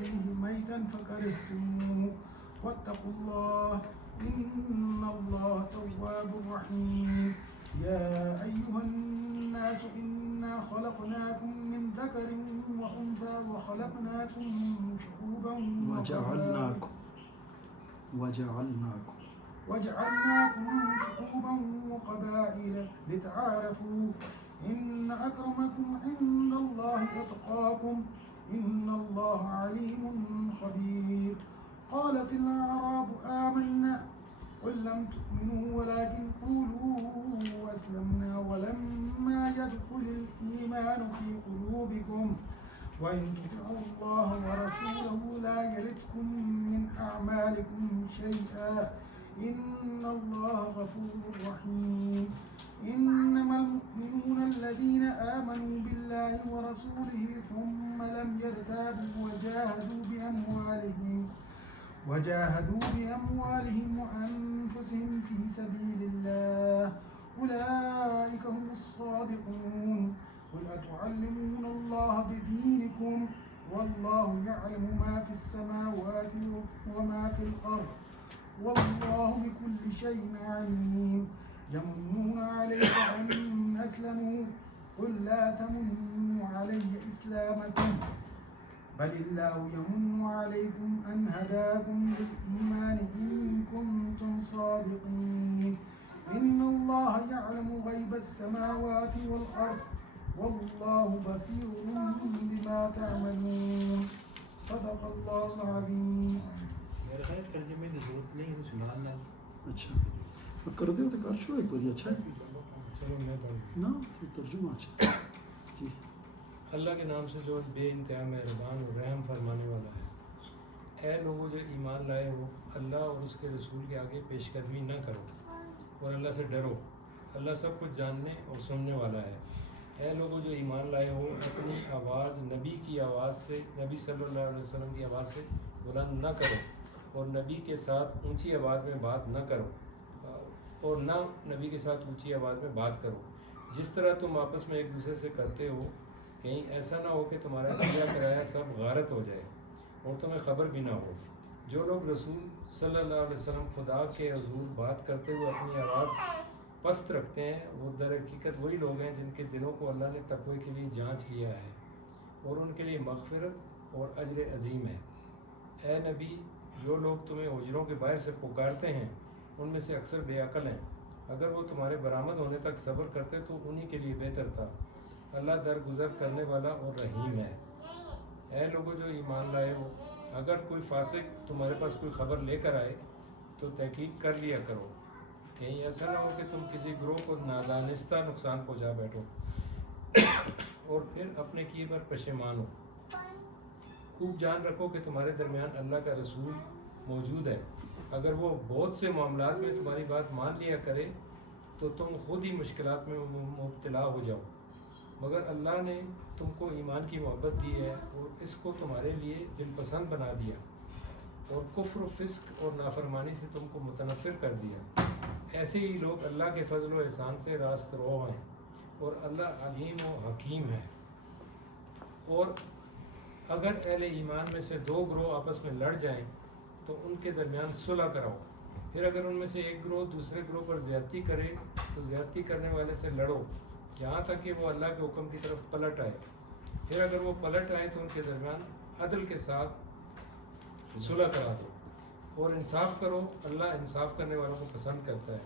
فيه ميتا فكرهتموه واتقوا الله إن الله تواب رحيم يا أيها الناس إنا خلقناكم من ذكر وأنثى وخلقناكم شعوبا وجعلناكم شعوبا وقبائل لتعارفوا إن أكرمكم عند الله أتقاكم إن الله عليم خبير قالت الأعراب آمنا قل لم تؤمنوا ولكن قولوا أسلمنا ولما يدخل الإيمان في قلوبكم وإن تطيعوا الله ورسوله لا يلدكم من أعمالكم شيئا إن الله غفور رحيم إنما المؤمنون الذين آمنوا بالله ورسوله ثم لم يرتابوا وجاهدوا بأموالهم وأنفسهم في سبيل الله أولئك هم الصادقون قل أتعلمون الله بدينكم والله يعلم ما في السماوات وما في الأرض والله بكل شيء عليم يمنون عليك أن أسلموا قل لا تمنوا علي إسلامكم بل الله يمن عليكم أن هداكم للإيمان إن كنتم صادقين إن الله يعلم غيب السماوات والأرض والله بصير بما تعملون صدق الله العظيم. میرے خیال ترجمے کی ضرورت نہیں ہے سنانا. اچھا کر دو تو کر شو ایک بار اچھا ہے. چلو میں پڑھوں. نا ترجمہ اچھا. جی. اللہ کے نام سے جو بے انتہا مہربان اور رحم فرمانے والا ہے. اے لوگوں جو ایمان لائے ہو اللہ اور اس کے رسول کے آگے پیش قدمی نہ کرو اور اللہ سے ڈرو. اللہ سب کچھ جاننے اور سننے والا ہے. اے لوگوں جو ایمان لائے ہو اپنی آواز نبی کی آواز سے نبی صلی اللہ علیہ وسلم کی آواز سے بلند نہ کرو اور نبی کے ساتھ اونچی آواز میں بات نہ کرو اور نہ نبی کے ساتھ اونچی آواز میں بات کرو جس طرح تم آپس میں ایک دوسرے سے کرتے ہو. کہیں ایسا نہ ہو کہ تمہارا کیا کرایا سب غارت ہو جائے اور تمہیں خبر بھی نہ ہو. جو لوگ رسول صلی اللہ علیہ وسلم خدا کے حضور بات کرتے ہوئے اپنی آواز پست رکھتے ہیں وہ در حقیقت وہی لوگ ہیں جن کے دلوں کو اللہ نے تقوی کے لیے جانچ لیا ہے اور ان کے لیے مغفرت اور اجر عظیم ہے. اے نبی جو لوگ تمہیں حجروں کے باہر سے پکارتے ہیں ان میں سے اکثر بے عقل ہیں. اگر وہ تمہارے برآمد ہونے تک صبر کرتے تو انہی کے لیے بہتر تھا. اللہ درگزر کرنے والا اور رحیم ہے. اے لوگوں جو ایمان لائے ہو اگر کوئی فاسق تمہارے پاس کوئی خبر لے کر آئے تو تحقیق کر لیا کرو. کہیں ایسا نہ ہو کہ تم کسی گروہ کو نادانستہ نقصان پہنچا بیٹھو اور پھر اپنے کیے پر پشیمان ہو. خوب جان رکھو کہ تمہارے درمیان اللہ کا رسول موجود ہے. اگر وہ بہت سے معاملات میں تمہاری بات مان لیا کرے تو تم خود ہی مشکلات میں مبتلا ہو جاؤ. مگر اللہ نے تم کو ایمان کی محبت دی ہے اور اس کو تمہارے لیے دل پسند بنا دیا اور کفر و فسق اور نافرمانی سے تم کو متنفر کر دیا. ایسے ہی لوگ اللہ کے فضل و احسان سے راست رو ہیں اور اللہ علیم و حکیم ہے. اور اگر اہل ایمان میں سے دو گروہ آپس میں لڑ جائیں تو ان کے درمیان صلح کراؤ. پھر اگر ان میں سے ایک گروہ دوسرے گروہ پر زیادتی کرے تو زیادتی کرنے والے سے لڑو یہاں تک کہ وہ اللہ کے حکم کی طرف پلٹ آئے. پھر اگر وہ پلٹ آئے تو ان کے درمیان عدل کے ساتھ صلح کرا دو اور انصاف کرو. اللہ انصاف کرنے والوں کو پسند کرتا ہے.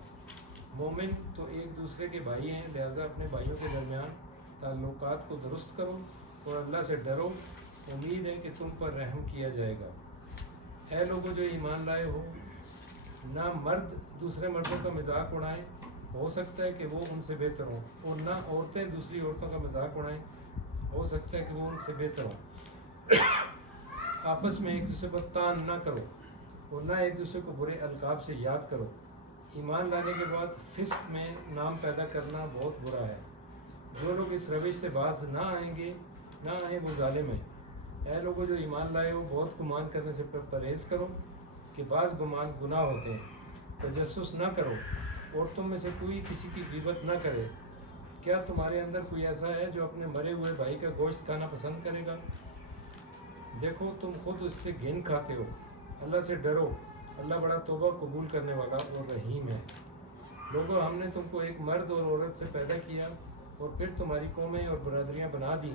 مومن تو ایک دوسرے کے بھائی ہیں لہٰذا اپنے بھائیوں کے درمیان تعلقات کو درست کرو اور اللہ سے ڈرو. امید ہے کہ تم پر رحم کیا جائے گا. اے لوگوں جو ایمان لائے ہو نہ مرد دوسرے مردوں کا مذاق اڑائیں ہو سکتا ہے کہ وہ ان سے بہتر ہوں اور نہ عورتیں دوسری عورتوں کا مذاق اڑائیں ہو سکتا ہے کہ وہ ان سے بہتر ہوں. آپس میں ایک دوسرے پر تان نہ کرو اور نہ ایک دوسرے کو برے القاب سے یاد کرو. ایمان لانے کے بعد فسق میں نام پیدا کرنا بہت برا ہے. جو لوگ اس روش سے باز نہ آئیں وہ ظالم ہیں. اے لوگوں جو ایمان لائے ہو بہت گمان کرنے سے پرہیز کرو کہ بعض گمان گناہ ہوتے ہیں. تجسس نہ کرو اور تم میں سے کوئی کسی کی غیبت نہ کرے. کیا تمہارے اندر کوئی ایسا ہے جو اپنے مرے ہوئے بھائی کا گوشت کھانا پسند کرے گا؟ دیکھو تم خود اس سے گھن کھاتے ہو، اللہ سے ڈرو، اللہ بڑا توبہ قبول کرنے والا اور رحیم ہے۔ لوگوں ہم نے تم کو ایک مرد اور عورت سے پیدا کیا اور پھر تمہاری قومیں اور برادریاں بنا دی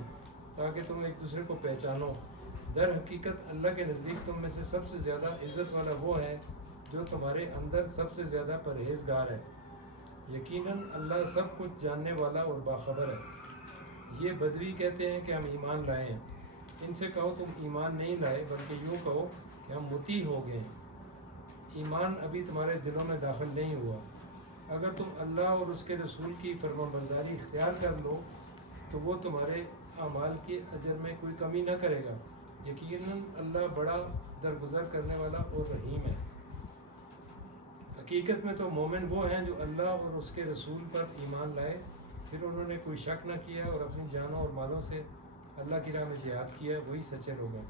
تاکہ تم ایک دوسرے کو پہچانو۔ در حقیقت اللہ کے نزدیک تم میں سے سب سے زیادہ عزت والا وہ ہے جو تمہارے اندر سب سے زیادہ پرہیزگار ہے۔ یقیناً اللہ سب کچھ جاننے والا اور باخبر ہے۔ یہ بدوی کہتے ہیں کہ ہم ایمان لائے ہیں، ان سے کہو تم ایمان نہیں لائے بلکہ یوں کہو کہ ہم مطیع ہو گئے ہیں، ایمان ابھی تمہارے دلوں میں داخل نہیں ہوا۔ اگر تم اللہ اور اس کے رسول کی فرمانبرداری اختیار کر لو تو وہ تمہارے اعمال کے اجر میں کوئی کمی نہ کرے گا، یقیناً اللہ بڑا درگزر کرنے والا اور رحیم ہے۔ حقیقت میں تو مومن وہ ہیں جو اللہ اور اس کے رسول پر ایمان لائے، پھر انہوں نے کوئی شک نہ کیا اور اپنی جانوں اور مالوں سے اللہ کی راہ میں جہاد کیا، وہی سچے لوگ ہیں۔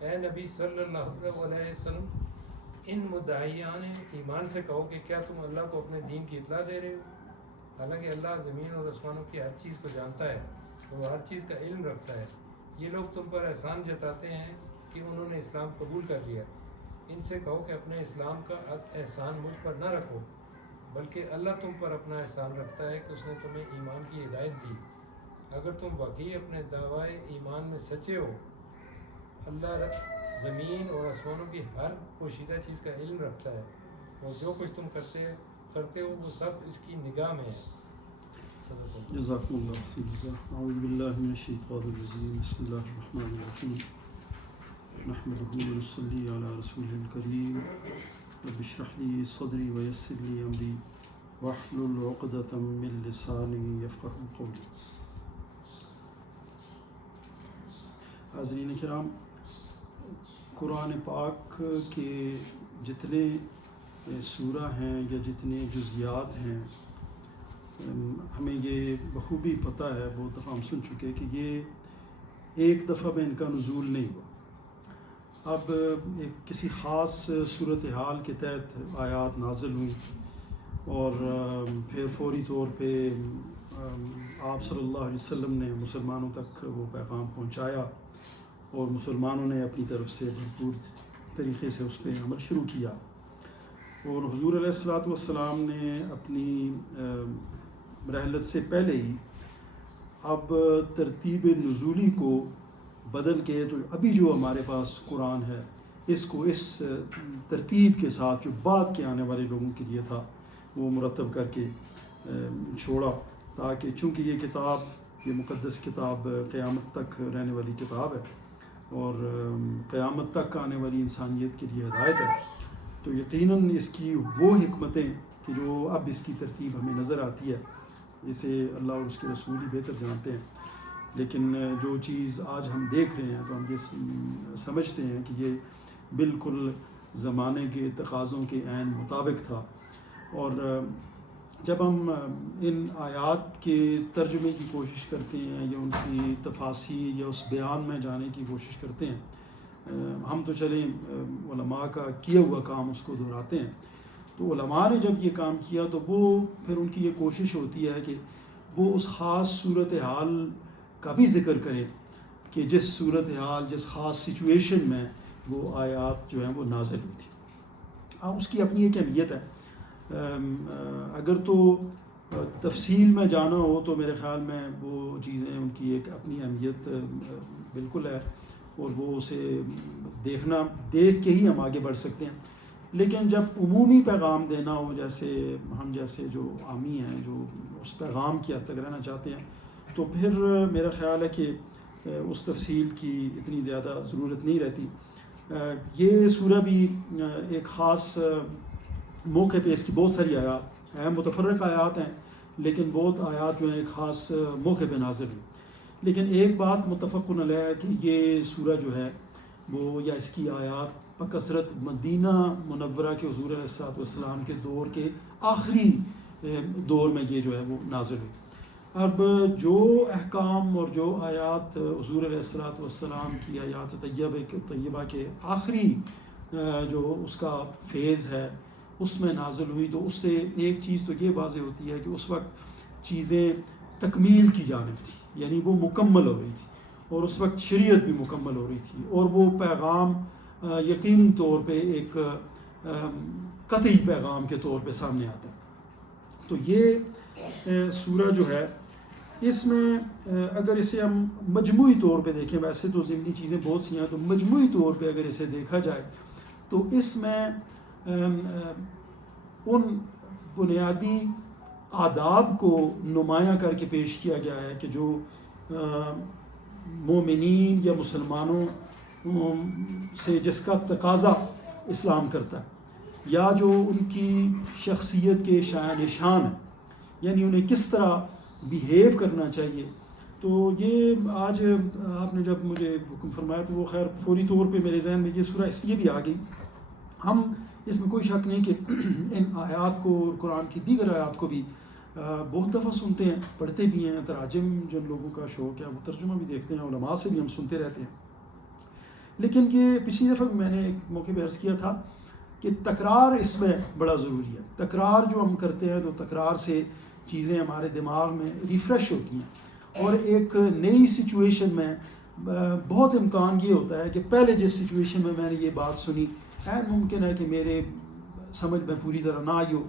اے نبی صلی اللہ علیہ وسلم، ان مدعیان ایمان سے کہو کہ کیا تم اللہ کو اپنے دین کی اطلاع دے رہے ہو، حالانکہ اللہ زمین اور آسمانوں کی ہر چیز کو جانتا ہے اور وہ ہر چیز کا علم رکھتا ہے۔ یہ لوگ تم پر احسان جتاتے ہیں کہ انہوں نے اسلام قبول کر لیا، ان سے کہو کہ اپنے اسلام کا احسان مجھ پر نہ رکھو، بلکہ اللہ تم پر اپنا احسان رکھتا ہے کہ اس نے تمہیں ایمان کی ہدایت دی۔ اگر تم واقعی اپنے دعوی ایمان میں سچے ہو، اللہ زمین اور آسمانوں کی ہر پوشیدہ چیز کا علم رکھتا ہے اور جو کچھ تم کرتے ہو وہ سب اس کی نگاہ میں ہے۔ جزاکم اللہ خیر۔ اعوذ باللہ من الشیطان الرجیم، بسم اللہ الرحمن الرحیم، نحمدہ ونصلی علی رسولہ الکریم، رب اشرح لی صدری ویسر لی امری واحلل عقدۃ من لسانی یفقہوا قولی۔ حاضرین کرام، قرآن پاک کے جتنے سورہ ہیں یا جتنے جزیات ہیں، ہمیں یہ بخوبی پتہ ہے، بہت دفعہ ہم سن چکے کہ یہ ایک دفعہ میں ان کا نزول نہیں ہوا۔ اب ایک کسی خاص صورتحال کے تحت آیات نازل ہوئیں اور پھر فوری طور پہ آپ صلی اللہ علیہ وسلم نے مسلمانوں تک وہ پیغام پہنچایا اور مسلمانوں نے اپنی طرف سے بھرپور طریقے سے اس پہ عمل شروع کیا، اور حضور علیہ الصلوۃ والسلام نے اپنی رحلت سے پہلے ہی اب ترتیب نزولی کو بدل کے، تو ابھی جو ہمارے پاس قرآن ہے اس کو اس ترتیب کے ساتھ جو بعد کے آنے والے لوگوں کے لیے تھا وہ مرتب کر کے چھوڑا، تاکہ چونکہ یہ کتاب، یہ مقدس کتاب قیامت تک رہنے والی کتاب ہے اور قیامت تک آنے والی انسانیت کے لیے ہدایت ہے، تو یقیناً اس کی وہ حکمتیں کہ جو اب اس کی ترتیب ہمیں نظر آتی ہے، اسے اللہ اور اس کے رسول ہی بہتر جانتے ہیں، لیکن جو چیز آج ہم دیکھ رہے ہیں تو ہم یہ سمجھتے ہیں کہ یہ بالکل زمانے کے تقاضوں کے عین مطابق تھا۔ اور جب ہم ان آیات کے ترجمے کی کوشش کرتے ہیں یا ان کی تفاسیر یا اس بیان میں جانے کی کوشش کرتے ہیں، ہم تو چلیں علماء کا کیا ہوا کام اس کو دہراتے ہیں، تو علماء نے جب یہ کام کیا تو وہ پھر ان کی یہ کوشش ہوتی ہے کہ وہ اس خاص صورتحال کا بھی ذکر کریں کہ جس صورتحال، جس خاص سچویشن میں وہ آیات جو ہیں وہ نازل ہوئی تھی۔ اس کی اپنی ایک اہمیت ہے۔ اگر تو تفصیل میں جانا ہو تو میرے خیال میں وہ چیزیں ان کی ایک اپنی اہمیت بالکل ہے، اور وہ اسے دیکھ کے ہی ہم آگے بڑھ سکتے ہیں، لیکن جب عمومی پیغام دینا ہو، جیسے ہم جیسے جو عامی ہیں جو اس پیغام کی حد تک رہنا چاہتے ہیں، تو پھر میرا خیال ہے کہ اس تفصیل کی اتنی زیادہ ضرورت نہیں رہتی۔ یہ سورہ بھی ایک خاص موقع پہ، اس کی بہت ساری آیات ہیں، متفرق آیات ہیں، لیکن بہت آیات جو ہیں ایک خاص موقع پہ نازل ہوئی۔ لیکن ایک بات متفق علیہ ہے کہ یہ سورہ جو ہے وہ، یا اس کی آیات بکثرت مدینہ منورہ کے حضور علیہ الصلوۃ والسلام کے دور کے آخری دور میں یہ جو ہے وہ نازل ہوئی۔ اب جو احکام اور جو آیات حضور علیہ الصلوۃ والسلام کی آیات طیبہ کے آخری جو اس کا فیز ہے اس میں نازل ہوئی، تو اس سے ایک چیز تو یہ واضح ہوتی ہے کہ اس وقت چیزیں تکمیل کی جانب تھی، یعنی وہ مکمل ہو رہی تھی، اور اس وقت شریعت بھی مکمل ہو رہی تھی، اور وہ پیغام یقینی طور پہ ایک قطعی پیغام کے طور پہ سامنے آتا ہے۔ تو یہ سورہ جو ہے اس میں اگر اسے ہم مجموعی طور پہ دیکھیں، ویسے تو ضمنی چیزیں بہت سی ہیں، تو مجموعی طور پہ اگر اسے دیکھا جائے تو اس میں ان بنیادی آداب کو نمایاں کر کے پیش کیا گیا ہے کہ جو مومنین یا مسلمانوں سے جس کا تقاضا اسلام کرتا ہے، یا جو ان کی شخصیت کے شایان نشان ہیں، یعنی انہیں کس طرح بیہیو کرنا چاہیے۔ تو یہ آج آپ نے جب مجھے حکم فرمایا تو وہ خیر فوری طور پہ میرے ذہن میں یہ سورہ اس لیے بھی آ گئی۔ ہم اس میں کوئی شک نہیں کہ ان آیات کو اور قرآن کی دیگر آیات کو بھی بہت دفعہ سنتے ہیں، پڑھتے بھی ہیں، تراجم جن لوگوں کا شوق ہے وہ ترجمہ بھی دیکھتے ہیں، علماء سے بھی ہم سنتے رہتے ہیں۔ لیکن یہ پچھلی دفعہ میں نے ایک موقع پہ عرض کیا تھا کہ تکرار اس میں بڑا ضروری ہے۔ تکرار جو ہم کرتے ہیں تو تکرار سے چیزیں ہمارے دماغ میں ریفریش ہوتی ہیں، اور ایک نئی سچویشن میں بہت امکان یہ ہوتا ہے کہ پہلے جس سچویشن میں نے یہ بات سنی ممکن ہے کہ میرے سمجھ میں پوری طرح نہ آئی ہو،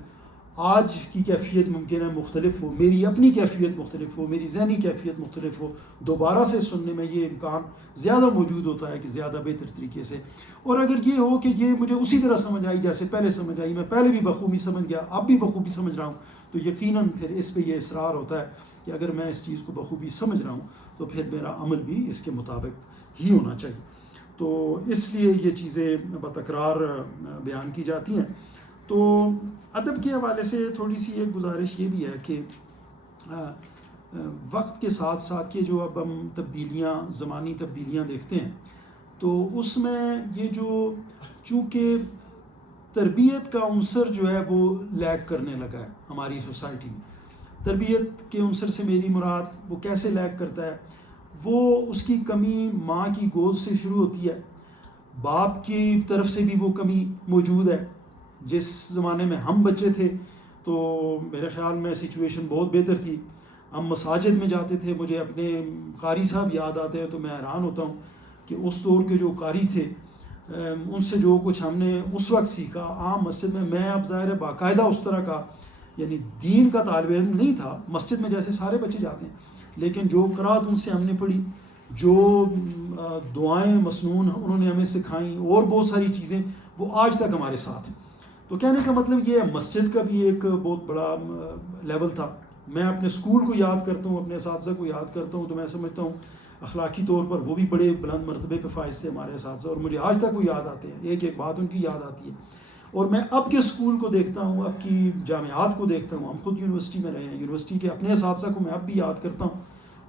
آج کی کیفیت ممکن ہے مختلف ہو، میری اپنی کیفیت مختلف ہو، میری ذہنی کیفیت مختلف ہو، دوبارہ سے سننے میں یہ امکان زیادہ موجود ہوتا ہے کہ زیادہ بہتر طریقے سے۔ اور اگر یہ ہو کہ یہ مجھے اسی طرح سمجھ آئی جیسے پہلے سمجھ آئی، میں پہلے بھی بخوبی سمجھ گیا، اب بھی بخوبی سمجھ رہا ہوں، تو یقیناً پھر اس پہ یہ اصرار ہوتا ہے کہ اگر میں اس چیز کو بخوبی سمجھ رہا ہوں تو پھر میرا عمل بھی اس کے مطابق ہی ہونا چاہیے۔ تو اس لیے یہ چیزیں بتکرار بیان کی جاتی ہیں۔ تو ادب کے حوالے سے تھوڑی سی ایک گزارش یہ بھی ہے کہ وقت کے ساتھ ساتھ یہ جو اب ہم تبدیلیاں، زمانی تبدیلیاں دیکھتے ہیں، تو اس میں یہ جو چونکہ تربیت کا عنصر جو ہے وہ لیگ کرنے لگا ہے ہماری سوسائٹی میں۔ تربیت کے عنصر سے میری مراد وہ کیسے لیگ کرتا ہے، وہ اس کی کمی ماں کی گود سے شروع ہوتی ہے، باپ کی طرف سے بھی وہ کمی موجود ہے۔ جس زمانے میں ہم بچے تھے تو میرے خیال میں سچویشن بہت بہتر تھی، ہم مساجد میں جاتے تھے، مجھے اپنے قاری صاحب یاد آتے ہیں تو میں حیران ہوتا ہوں کہ اس دور کے جو قاری تھے ان سے جو کچھ ہم نے اس وقت سیکھا عام مسجد میں اب ظاہر ہے باقاعدہ اس طرح کا یعنی دین کا طالب علم نہیں تھا، مسجد میں جیسے سارے بچے جاتے ہیں، لیکن جو قرأت ان سے ہم نے پڑھی، جو دعائیں مسنون انہوں نے ہمیں سکھائیں، اور بہت ساری چیزیں وہ آج تک ہمارے ساتھ ہیں۔ تو کہنے کا مطلب یہ ہے مسجد کا بھی ایک بہت بڑا لیول تھا۔ میں اپنے اسکول کو یاد کرتا ہوں، اپنے اساتذہ کو یاد کرتا ہوں، تو میں سمجھتا ہوں اخلاقی طور پر وہ بھی بڑے بلند مرتبے پہ فائز تھے ہمارے اساتذہ، اور مجھے آج تک وہ یاد آتے ہیں، ایک ایک بات ان کی یاد آتی ہے۔ اور میں اب کے اسکول کو دیکھتا ہوں، اب کی جامعات کو دیکھتا ہوں، ہم خود یونیورسٹی میں رہے ہیں، یونیورسٹی کے اپنے اساتذہ کو میں اب بھی یاد کرتا ہوں،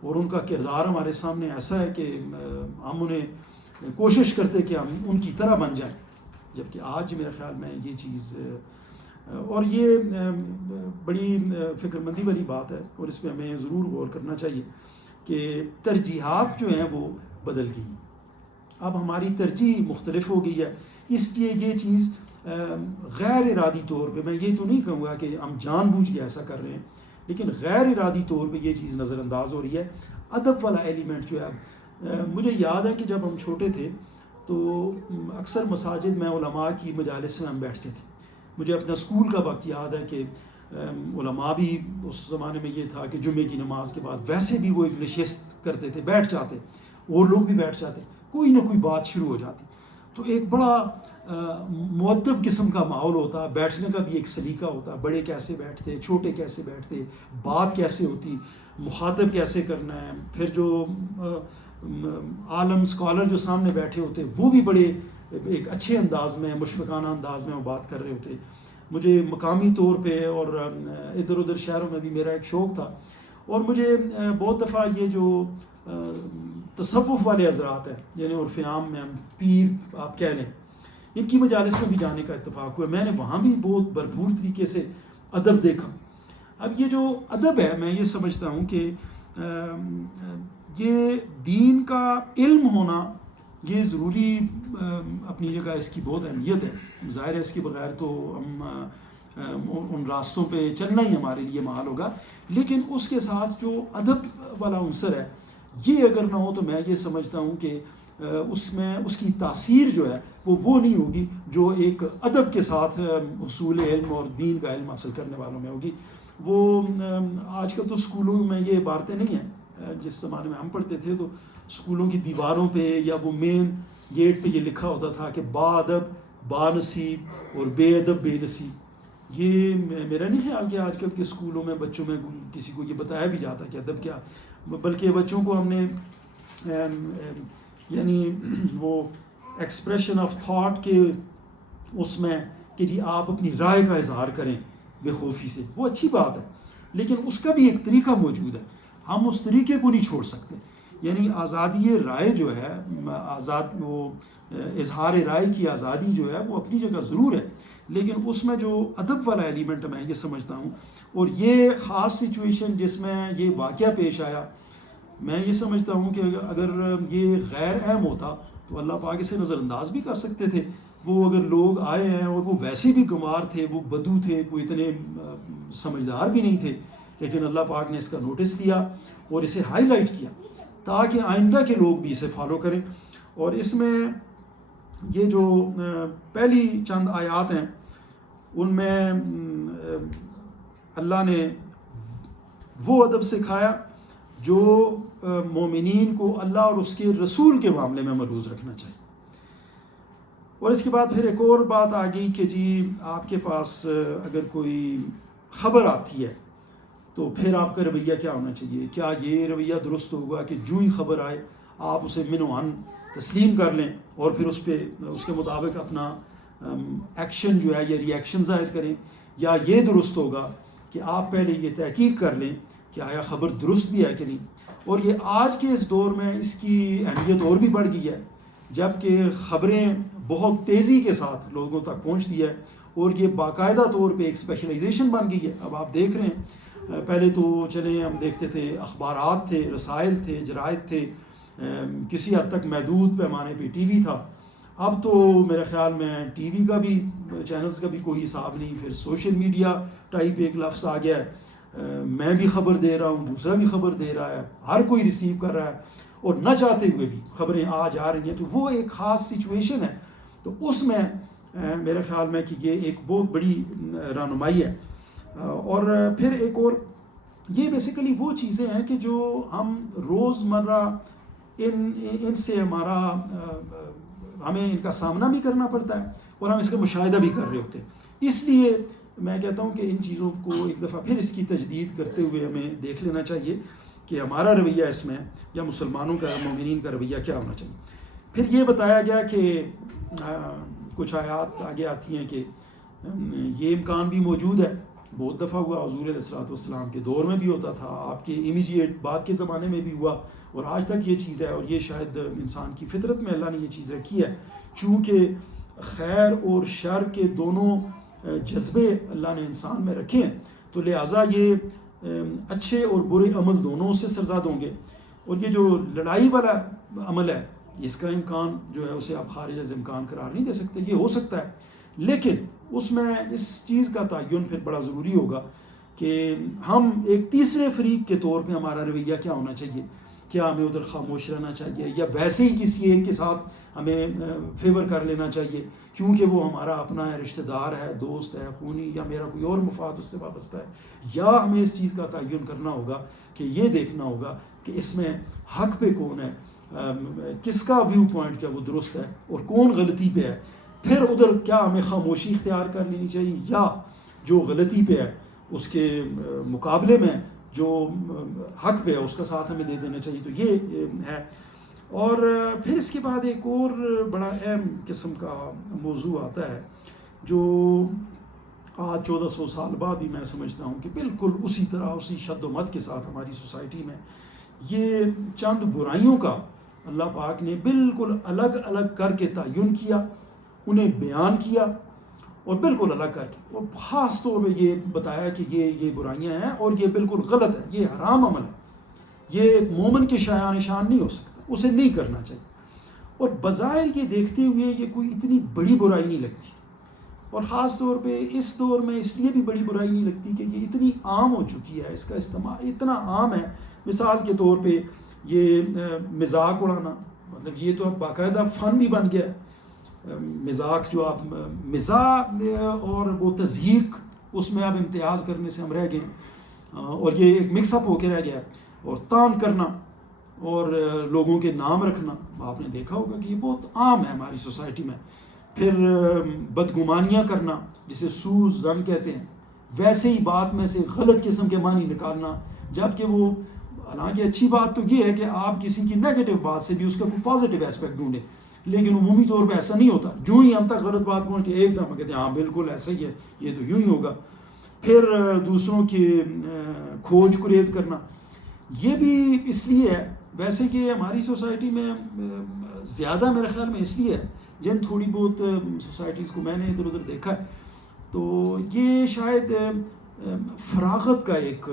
اور ان کا کردار ہمارے سامنے ایسا ہے کہ ہم انہیں کوشش کرتے کہ ہم ان کی طرح بن جائیں، جبکہ آج میرے خیال میں یہ چیز اور یہ بڑی فکر مندی والی بات ہے، اور اس پہ ہمیں ضرور غور کرنا چاہیے کہ ترجیحات جو ہیں وہ بدل گئی، اب ہماری ترجیح مختلف ہو گئی ہے، اس لیے یہ چیز غیر ارادی طور پہ، میں یہ تو نہیں کہوں گا کہ ہم جان بوجھ کے ایسا کر رہے ہیں، لیکن غیر ارادی طور پہ یہ چیز نظر انداز ہو رہی ہے۔ ادب والا ایلیمنٹ جو ہے، مجھے یاد ہے کہ جب ہم چھوٹے تھے تو اکثر مساجد میں علماء کی مجالس میں ہم بیٹھتے تھے۔ مجھے اپنا اسکول کا وقت یاد ہے کہ علماء بھی اس زمانے میں یہ تھا کہ جمعے کی نماز کے بعد ویسے بھی وہ ایک نشست کرتے تھے، بیٹھ جاتے، اور لوگ بھی بیٹھ جاتے، کوئی نہ کوئی بات شروع ہو جاتی، تو ایک بڑا مؤدب قسم کا ماحول ہوتا، بیٹھنے کا بھی ایک سلیقہ ہوتا، بڑے کیسے بیٹھتے، چھوٹے کیسے بیٹھتے، بات کیسے ہوتی، مخاطب کیسے کرنا ہے، پھر جو عالم اسکالر جو سامنے بیٹھے ہوتے وہ بھی بڑے ایک اچھے انداز میں، مشفقانہ انداز میں وہ بات کر رہے ہوتے۔ مجھے مقامی طور پہ اور ادھر ادھر شہروں میں بھی میرا ایک شوق تھا، اور مجھے بہت دفعہ یہ جو تصوف والے حضرات ہیں، یعنی عرف عام میں ہم پیر آپ کہہ لیں، ان کی مجالس میں بھی جانے کا اتفاق ہوا، میں نے وہاں بھی بہت بھرپور طریقے سے ادب دیکھا۔ اب یہ جو ادب ہے، میں یہ سمجھتا ہوں کہ یہ دین کا علم ہونا یہ ضروری اپنی جگہ اس کی بہت اہمیت ہے، ظاہر ہے اس کے بغیر تو ہم ان راستوں پہ چلنا ہی ہمارے لیے محال ہوگا، لیکن اس کے ساتھ جو ادب والا عنصر ہے یہ اگر نہ ہو تو میں یہ سمجھتا ہوں کہ اس میں اس کی تاثیر جو ہے وہ نہیں ہوگی جو ایک ادب کے ساتھ اصول علم اور دین کا علم حاصل کرنے والوں میں ہوگی. وہ آج کل تو اسکولوں میں یہ عبارتیں نہیں ہیں. جس زمانے میں ہم پڑھتے تھے تو اسکولوں کی دیواروں پہ یا وہ مین گیٹ پہ یہ لکھا ہوتا تھا کہ با ادب با نصیب اور بے ادب بے نصیب. یہ میرا نہیں خیال کہ آج کل کے اسکولوں میں بچوں میں کسی کو یہ بتایا بھی جاتا کہ ادب کیا, بلکہ بچوں کو ہم نے یعنی وہ ایکسپریشن آف تھاٹ کے اس میں کہ جی آپ اپنی رائے کا اظہار کریں بے خوفی سے, وہ اچھی بات ہے, لیکن اس کا بھی ایک طریقہ موجود ہے. ہم اس طریقے کو نہیں چھوڑ سکتے. یعنی آزادی رائے جو ہے, وہ اظہار رائے کی آزادی جو ہے وہ اپنی جگہ ضرور ہے, لیکن اس میں جو ادب والا ایلیمنٹ میں یہ سمجھتا ہوں, اور یہ خاص سچویشن جس میں یہ واقعہ پیش آیا, میں یہ سمجھتا ہوں کہ اگر یہ غیر اہم ہوتا تو اللہ پاک اسے نظر انداز بھی کر سکتے تھے. وہ اگر لوگ آئے ہیں اور وہ ویسے بھی گنوار تھے, وہ بدو تھے, کوئی اتنے سمجھدار بھی نہیں تھے, لیکن اللہ پاک نے اس کا نوٹس لیا اور اسے ہائی لائٹ کیا تاکہ آئندہ کے لوگ بھی اسے فالو کریں. اور اس میں یہ جو پہلی چند آیات ہیں ان میں اللہ نے وہ ادب سکھایا جو مومنین کو اللہ اور اس کے رسول کے معاملے میں ملحوظ رکھنا چاہیے. اور اس کے بعد پھر ایک اور بات آ گئی کہ جی آپ کے پاس اگر کوئی خبر آتی ہے تو پھر آپ کا رویہ کیا ہونا چاہیے. کیا یہ رویہ درست ہوگا کہ جو ہی خبر آئے آپ اسے من و عن تسلیم کر لیں اور پھر اس کے مطابق اپنا ایکشن جو ہے یا ری ایکشن ظاہر کریں, یا یہ درست ہوگا کہ آپ پہلے یہ تحقیق کر لیں کہ آیا خبر درست بھی ہے کہ نہیں. اور یہ آج کے اس دور میں اس کی اہمیت اور بھی بڑھ گئی ہے جب کہ خبریں بہت تیزی کے ساتھ لوگوں تک پہنچتی ہے اور یہ باقاعدہ طور پہ ایک اسپیشلائزیشن بن گئی ہے. اب آپ دیکھ رہے ہیں, پہلے تو چلیں ہم دیکھتے تھے اخبارات تھے, رسائل تھے, جرائد تھے, کسی حد تک محدود پیمانے پہ ٹی وی تھا. اب تو میرے خیال میں ٹی وی کا بھی چینلز کا بھی کوئی حساب نہیں. پھر سوشل میڈیا ٹائپ ایک لفظ آ گیا ہے, میں بھی خبر دے رہا ہوں, دوسرا بھی خبر دے رہا ہے, ہر کوئی ریسیو کر رہا ہے, اور نہ چاہتے ہوئے بھی خبریں آ جا رہی ہیں. تو وہ ایک خاص سچویشن ہے. تو اس میں میرے خیال میں کہ یہ ایک بہت بڑی رہنمائی ہے. اور پھر ایک اور یہ بیسیکلی وہ چیزیں ہیں کہ جو ہم روزمرہ ان سے ہمیں ان کا سامنا بھی کرنا پڑتا ہے اور ہم اس کا مشاہدہ بھی کر رہے ہوتے ہیں. اس لیے میں کہتا ہوں کہ ان چیزوں کو ایک دفعہ پھر اس کی تجدید کرتے ہوئے ہمیں دیکھ لینا چاہیے کہ ہمارا رویہ اس میں یا مسلمانوں کا, مومنین کا رویہ کیا ہونا چاہیے. پھر یہ بتایا گیا کہ کچھ آیات آگے آتی ہیں کہ یہ امکان بھی موجود ہے. بہت دفعہ ہوا, حضور علیہ الصلوۃ والسلام کے دور میں بھی ہوتا تھا, آپ کے امیجیٹ بعد کے زمانے میں بھی ہوا, اور آج تک یہ چیز ہے. اور یہ شاید انسان کی فطرت میں اللہ نے یہ چیز رکھی ہے, چونکہ خیر اور شر کے دونوں جذبے اللہ نے انسان میں رکھے ہیں, تو لہٰذا یہ اچھے اور برے عمل دونوں سے سرزاد ہوں گے. اور یہ جو لڑائی والا عمل ہے اس کا امکان جو ہے اسے آپ خارج از امکان قرار نہیں دے سکتے. یہ ہو سکتا ہے, لیکن اس میں اس چیز کا تعین پھر بڑا ضروری ہوگا کہ ہم ایک تیسرے فریق کے طور پہ ہمارا رویہ کیا ہونا چاہیے. کیا ہمیں ادھر خاموش رہنا چاہیے یا ویسے ہی کسی ایک کے ساتھ ہمیں فیور کر لینا چاہیے کیونکہ وہ ہمارا اپنا ہے, رشتہ دار ہے, دوست ہے, خونی, یا میرا کوئی اور مفاد اس سے وابستہ ہے. یا ہمیں اس چیز کا تعین کرنا ہوگا کہ یہ دیکھنا ہوگا کہ اس میں حق پہ کون ہے, کس کا ویو پوائنٹ کیا وہ درست ہے اور کون غلطی پہ ہے. پھر ادھر کیا ہمیں خاموشی اختیار کر لینی چاہیے یا جو غلطی پہ ہے اس کے مقابلے میں جو حق پہ ہے اس کا ساتھ ہمیں دے دینا چاہیے. تو یہ ہے. اور پھر اس کے بعد ایک اور بڑا اہم قسم کا موضوع آتا ہے جو آج 1400 سال بعد بھی میں سمجھتا ہوں کہ بالکل اسی طرح اسی شد و مت کے ساتھ ہماری سوسائٹی میں یہ چند برائیوں کا اللہ پاک نے بالکل الگ الگ کر کے تعین کیا, انہیں بیان کیا اور بالکل الگ کر کے, اور خاص طور پہ یہ بتایا کہ یہ برائیاں ہیں اور یہ بالکل غلط ہے, یہ حرام عمل ہے, یہ ایک مومن کے شایان نشان نہیں ہو سکتا, اسے نہیں کرنا چاہیے. اور بظاہر یہ دیکھتے ہوئے یہ کوئی اتنی بڑی برائی نہیں لگتی, اور خاص طور پہ اس دور میں اس لیے بھی بڑی برائی نہیں لگتی کہ یہ اتنی عام ہو چکی ہے, اس کا استعمال اتنا عام ہے. مثال کے طور پہ یہ مذاق اڑانا، مطلب یہ تو اب باقاعدہ فن بھی بن گیا ہے، مذاق جو آپ مزاح اور وہ تضحیک، اس میں اب امتیاز کرنے سے ہم رہ گئے ہیں، اور یہ ایک مکس اپ ہو کے رہ گیا ہے. اور طعن کرنا اور لوگوں کے نام رکھنا، آپ نے دیکھا ہوگا کہ یہ بہت عام ہے ہماری سوسائٹی میں. پھر بدگمانیاں کرنا جسے سوز زن کہتے ہیں، ویسے ہی بات میں سے غلط قسم کے معنی نکالنا، جبکہ وہ حالانکہ اچھی بات تو یہ ہے کہ آپ کسی کی نیگیٹو بات سے بھی اس کا کوئی پازیٹیو اسپیکٹ ڈھونڈیں، لیکن عمومی طور پہ ایسا نہیں ہوتا. جو ہی ہم تک غلط بات پہنچ کے ایک دم کہتے ہیں ہاں بالکل ایسا ہی ہے، یہ تو یوں ہی ہوگا. پھر دوسروں کی کھوج کرید کرنا، یہ بھی اس لیے ہے ویسے کہ ہماری سوسائٹی میں زیادہ میرے خیال میں اس لیے ہے، جن تھوڑی بہت سوسائٹیز کو میں نے ادھر ادھر دیکھا ہے، تو یہ شاید فراغت کا ایک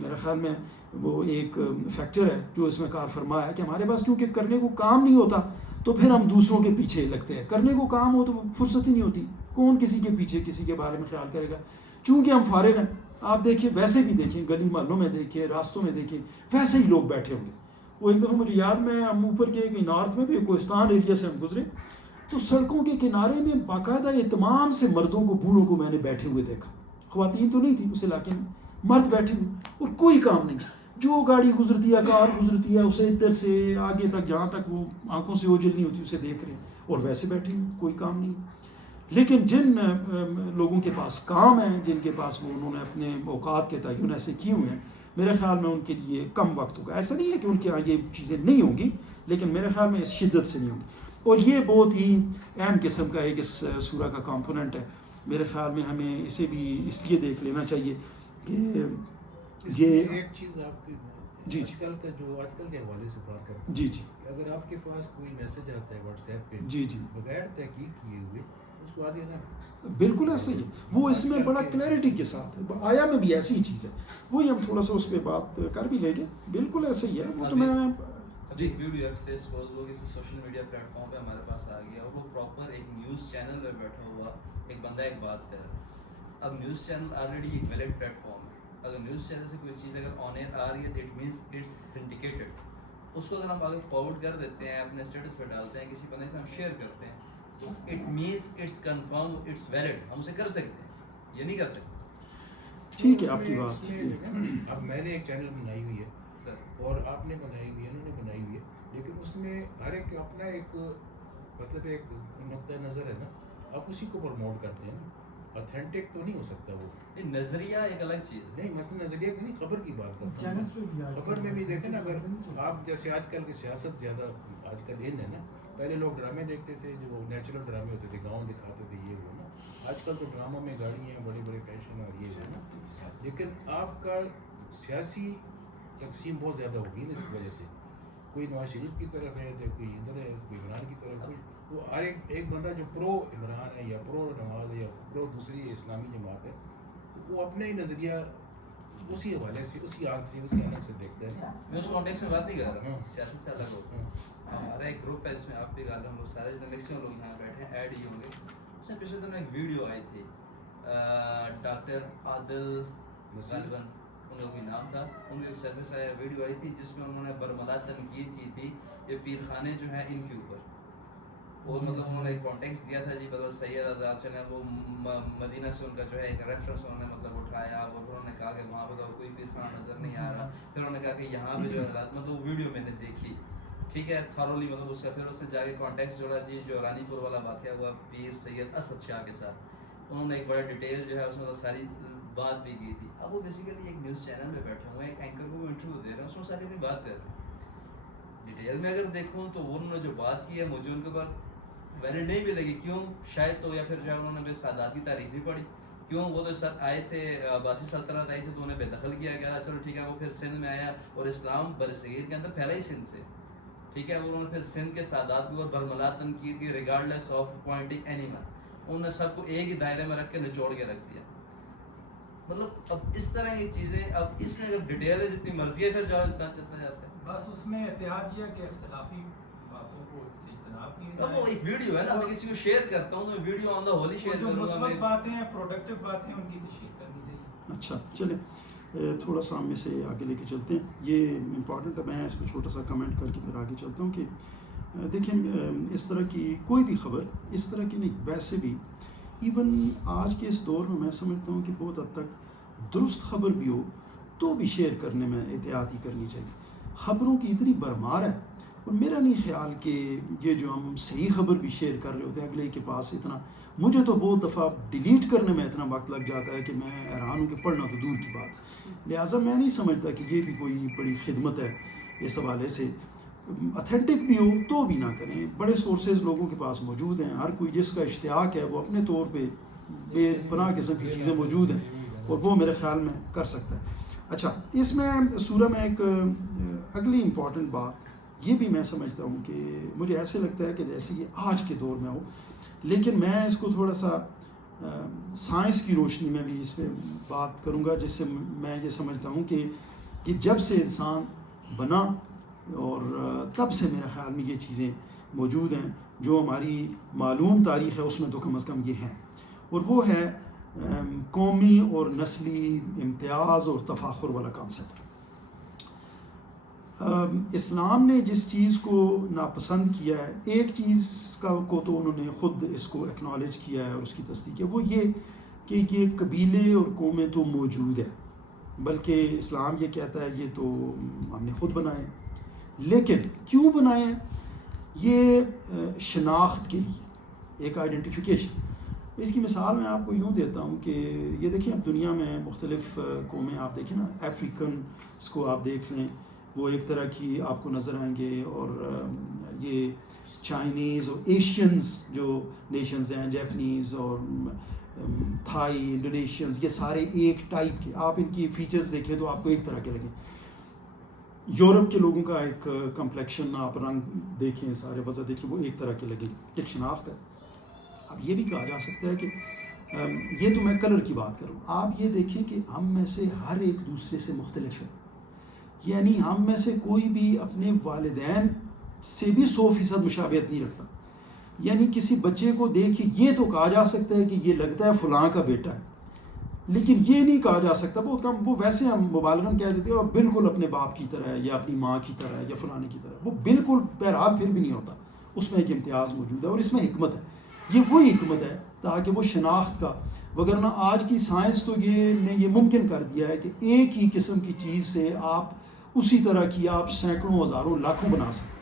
میرے خیال میں وہ ایک فیکٹر ہے جو اس میں کار فرما ہے کہ ہمارے پاس کیونکہ کرنے کو کام نہیں ہوتا تو پھر ہم دوسروں کے پیچھے لگتے ہیں. کرنے کو کام ہو تو فرصت ہی نہیں ہوتی، کون کسی کے پیچھے کسی کے بارے میں خیال کرے گا. چونکہ ہم فارغ ہیں، آپ دیکھیں ویسے بھی دیکھیں گلی محلوں میں دیکھیں راستوں میں دیکھیں ویسے ہی لوگ بیٹھے ہوں گے. وہ ایک دفعہ مجھے یاد میں ہم اوپر کے کہیں نارتھ میں بھی کوہستان ایریا سے ہم گزرے تو سڑکوں کے کنارے میں باقاعدہ یہ تمام سے مردوں کو بوڑھوں کو میں نے بیٹھے ہوئے دیکھا. خواتین تو نہیں تھی اس علاقے میں، مرد بیٹھے ہوئے اور کوئی کام نہیں. جو گاڑی گزرتی ہے کار گزرتی ہے اسے ادھر سے آگے تک جہاں تک وہ آنکھوں سے اوجھل نہیں ہوتی اسے دیکھ رہے ہیں اور ویسے بیٹھے ہوئے کوئی کام نہیں. لیکن جن لوگوں کے پاس کام ہے، جن کے پاس وہ انہوں نے اپنے اوقات کے تعین ایسے کیے ہوئے ہیں، میرے خیال میں ان کے لیے کم وقت ہوگا. ایسا نہیں ہے کہ ان کے یہاں یہ چیزیں نہیں ہوں گی، لیکن میرے خیال میں اس شدت سے نہیں ہوں گی. اور یہ بہت ہی اہم قسم کا ایک اس سورہ کا کمپوننٹ ہے. میرے خیال میں ہمیں اسے بھی اس لیے دیکھ لینا چاہیے کہ یہ ایک چیز آپ کی جی آج کل کا جو آج کل کے حوالے سے بات کرتے ہیں، جی جی اگر آپ کے پاس کوئی میسج آتا ہے واٹس ایپ پہ جی جی بغیر تحقیق کیے ہوئے اس کو آگے نہ بالکل ایسا ہی ہے. وہ اس میں بڑا کلیئرٹی کے ساتھ ہے. آیا میں بھی ایسی ہی چیز ہے، وہی ہم تھوڑا سا اس پہ بات کر بھی لیں گے. بالکل ایسا ہی ہے. وہ تو میں ابھی ایک ویڈیو ہے وہ کسی سوشل میڈیا پلیٹ فارم پہ ہمارے پاس آ گیا اور وہ پراپر ایک نیوز چینل میں بیٹھا ہوا ایک بندہ ایک بات کر رہا ہے. اب نیوز چینل آلریڈی ایک ویلڈ پلیٹ فارم ہے. اگر نیوز چینل سے کوئی چیز اگر آن ایئر آ رہی ہے تو اٹ مینس اٹس اتھینٹیکیٹڈ. اس کو اگر ہم آگے فارورڈ کر دیتے ہیں، اپنے اسٹیٹس پہ ڈالتے ہیں، کسی بندے سے ہم شیئر کرتے ہیں تو it means it's confirm, it's valid. ہم اسے کر سکتے ہیں، یہ نہیں کر سکتے. ٹھیک ہے آپ کی بات. اب میں نے ایک چینل بنائی ہوئی ہے سر اور آپ نے بنائی ہوئی ہے، انہوں نے بنائی ہوئی ہے، لیکن اس میں ہر ایک اپنا ایک مطلب ایک نقطۂ نظر ہے نا، آپ اسی کو پروموٹ کرتے ہیں نا. اتھینٹک تو نہیں ہو سکتا وہ. نظریہ ایک الگ چیز ہے. نہیں مثلا نظریہ کی نہیں، خبر کی بات کرتا ہوں. خبر میں بھی دیکھیں نا، اگر آپ جیسے آج کل کی سیاست زیادہ آج کل ان ہے نا، پہلے لوگ ڈرامے دیکھتے تھے جو نیچرل ڈرامے ہوتے تھے، گاؤں دکھاتے تھے یہ وہ نا. آج کل تو ڈراموں میں گاڑیاں بڑے بڑے فیشن اور یہ ہے نا. لیکن آپ کا سیاسی تقسیم بہت زیادہ ہوگی نا اس وجہ سے. کوئی نواز شریف کی طرف ہے تو کوئی ادھر ہے، کوئی عمران کی طرف. کوئی وہ ہر ایک بندہ جو پرو عمران ہے یا پرو نواز ہے یا پرو دوسری اسلامی جماعت ہے، تو وہ اپنا ہی نظریہ اسی حوالے سے اسی آنکھ سے اسی آنکھ سے دیکھتے ہیں. میں اس کانٹیکس میں بات نہیں کر رہا ہوں، سیاست سے الگ ہوتا ہے. ہمارا ایک گروپ ہے جس میں آپ بھی گال ہم لوگ سارے جتنے میکسیمم لوگ یہاں بیٹھے ہیں ایڈ ہی ہوں گے. اس میں پچھلے دن ایک ویڈیو آئی تھی ڈاکٹر عادل غالباً ان کا کوئی نام تھا، ان کا ایک سروس آیا ویڈیو آئی تھی جس میں انہوں نے برملا تنقید کی تھی یہ پیر خانے جو ہیں ان کے اوپر. اور مطلب انہوں نے ایک کانٹیکس دیا تھا جی بدل سید آزاد چلے وہ مدینہ سے ان کا جو ہے ایک ریفرنس انہوں نے مطلب اٹھایا اور انہوں نے کہا کہ وہاں پہ کوئی پیر خانہ نظر نہیں آ رہا. پھر انہوں نے کہا کہ یہاں پہ جو حالات مطلب وہ ویڈیو میں نے دیکھی ٹھیک ہے تھرولی مطلب اس کا. پھر اس نے جا کے کانٹیکس جوڑا جی جو رانی پور والا واقعہ ہوا پیر سید اسد شاہ کے ساتھ، انہوں نے ایک بڑا ڈیٹیل جو ہے اس میں ساری بات بھی کی تھی. اب وہ بیسیکلی ایک نیوز چینل میں بیٹھے ہوئے ہیں، ایک اینکر کو انٹرویو دے رہے ہیں، اس میں ساری اپنی بات کر رہے ہیں. ڈیٹیل میں اگر دیکھوں تو انہوں نے جو بات کی ہے مجھے ان کے اوپر ویلڈ نہیں بھی لگی. کیوں؟ شاید تو یا پھر جو ہے انہوں نے بے سادات کی تاریخ نہیں پڑھی. کیوں؟ وہ تو اس ساتھ آئے تھے، عباسی سلطنت آئی تھی تو انہیں بے دخل کیا گیا تھا. چلو ٹھیک ہے، وہ پھر سندھ میں آیا اور اسلام برصغیر کے اندر پھیلا ہی سندھ سے ٹھیک ہے. انہوں نے پھر سندھ کے سادات کے اوپر برملا تنقید کی regardless of pointing any one. انہوں نے سب کو ایک ہی دائرے میں رکھ کے نچوڑ کے رکھ دیا. مطلب اب اس طرح کی چیزیں اب اس میں جب ڈیٹیل ہے جتنی مرضی ہے پھر جاؤ انسان چلتا جاتا ہے. بس اس میں اتحاد یہ کہ اختلافی باتوں کو سے اجتناب کیا جائے. وہ ایک ویڈیو ہے نا، میں کسی کو شیئر کرتا ہوں تو میں video on the holy share جو کروں گا. مثبت باتیں ہیں پروڈکٹیو باتیں ہیں ان کی تشہیر کرنی چاہیے. اچھا چلیں تھوڑا سا ہم اسے آگے لے کے چلتے ہیں. یہ امپورٹنٹ ہے. میں اس پہ چھوٹا سا کمنٹ کر کے پھر آگے چلتا ہوں کہ دیکھیں اس طرح کی کوئی بھی خبر اس طرح کی نہیں، ویسے بھی ایون آج کے اس دور میں سمجھتا ہوں کہ بہت حد تک درست خبر بھی ہو تو بھی شیئر کرنے میں احتیاط ہی کرنی چاہیے. خبروں کی اتنی بھرمار ہے، اور میرا نہیں خیال کہ یہ جو ہم صحیح خبر بھی شیئر کر رہے ہوتے ہیں اگلے کے پاس اتنا، مجھے تو بہت دفعہ ڈیلیٹ کرنے میں اتنا وقت لگ جاتا ہے کہ میں حیران ہوں کہ پڑھنا تو دور کی بات. لہٰذا میں نہیں سمجھتا کہ یہ بھی کوئی بڑی خدمت ہے اس حوالے سے. اتھینٹک بھی ہو تو بھی نہ کریں. بڑے سورسز لوگوں کے پاس موجود ہیں، ہر کوئی جس کا اشتیاق ہے وہ اپنے طور پہ بے پناہ قسم کی چیزیں موجود ہیں اور وہ میرے خیال میں کر سکتا ہے. اچھا، اس میں سورہ میں ایک اگلی امپورٹنٹ بات یہ بھی میں سمجھتا ہوں کہ مجھے ایسے لگتا ہے کہ جیسے یہ آج کے دور میں ہو، لیکن میں اس کو تھوڑا سا سائنس کی روشنی میں بھی اس پہ بات کروں گا، جس سے میں یہ سمجھتا ہوں کہ جب سے انسان بنا اور تب سے میرے خیال میں یہ چیزیں موجود ہیں جو ہماری معلوم تاریخ ہے اس میں تو کم از کم یہ ہیں، اور وہ ہے قومی اور نسلی امتیاز اور تفاخر والا کانسیپٹ. اسلام نے جس چیز کو ناپسند کیا ہے، ایک چیز کو تو انہوں نے خود اس کو ایکنالج کیا ہے اور اس کی تصدیق ہے، وہ یہ کہ یہ قبیلے اور قومیں تو موجود ہیں، بلکہ اسلام یہ کہتا ہے یہ تو ہم نے خود بنائے. لیکن کیوں بنائے ہیں؟ یہ شناخت کے لیے، ایک آئیڈینٹیفیکیشن. اس کی مثال میں آپ کو یوں دیتا ہوں کہ یہ دیکھیں اب دنیا میں مختلف قومیں آپ دیکھیں نا، افریقن اس کو آپ دیکھ لیں، وہ ایک طرح کی آپ کو نظر آئیں گے، اور یہ چائنیز اور ایشینز جو نیشنز ہیں، جیپنیز اور تھائی، انڈونیشینز، یہ سارے ایک ٹائپ کے. آپ ان کی فیچرز دیکھیں تو آپ کو ایک طرح کے لگیں. یورپ کے لوگوں کا ایک کمپلیکشن، آپ رنگ دیکھیں، سارے وضع دیکھیں، وہ ایک طرح کے لگیں، ایک شناخت ہے. اب یہ بھی کہا جا سکتا ہے کہ یہ تو میں کلر کی بات کروں، آپ یہ دیکھیں کہ ہم میں سے ہر ایک دوسرے سے مختلف ہے. یعنی ہم میں سے کوئی بھی اپنے والدین سے بھی 100% مشابہت نہیں رکھتا. یعنی کسی بچے کو دیکھ کے یہ تو کہا جا سکتا ہے کہ یہ لگتا ہے فلاں کا بیٹا ہے، لیکن یہ نہیں کہا جا سکتا بہت کم، وہ ویسے ہم مبالغاً کہہ دیتے ہیں اور بالکل اپنے باپ کی طرح ہے یا اپنی ماں کی طرح ہے یا فلانے کی طرح. وہ بالکل بہرحال پھر بھی نہیں ہوتا، اس میں ایک امتیاز موجود ہے اور اس میں حکمت ہے. یہ وہی حکمت ہے تاکہ وہ شناخت کا، وگرنہ آج کی سائنس تو یہ ممکن کر دیا ہے کہ ایک ہی قسم کی چیز سے آپ اسی طرح کی آپ سینکڑوں ہزاروں لاکھوں بنا سکتے،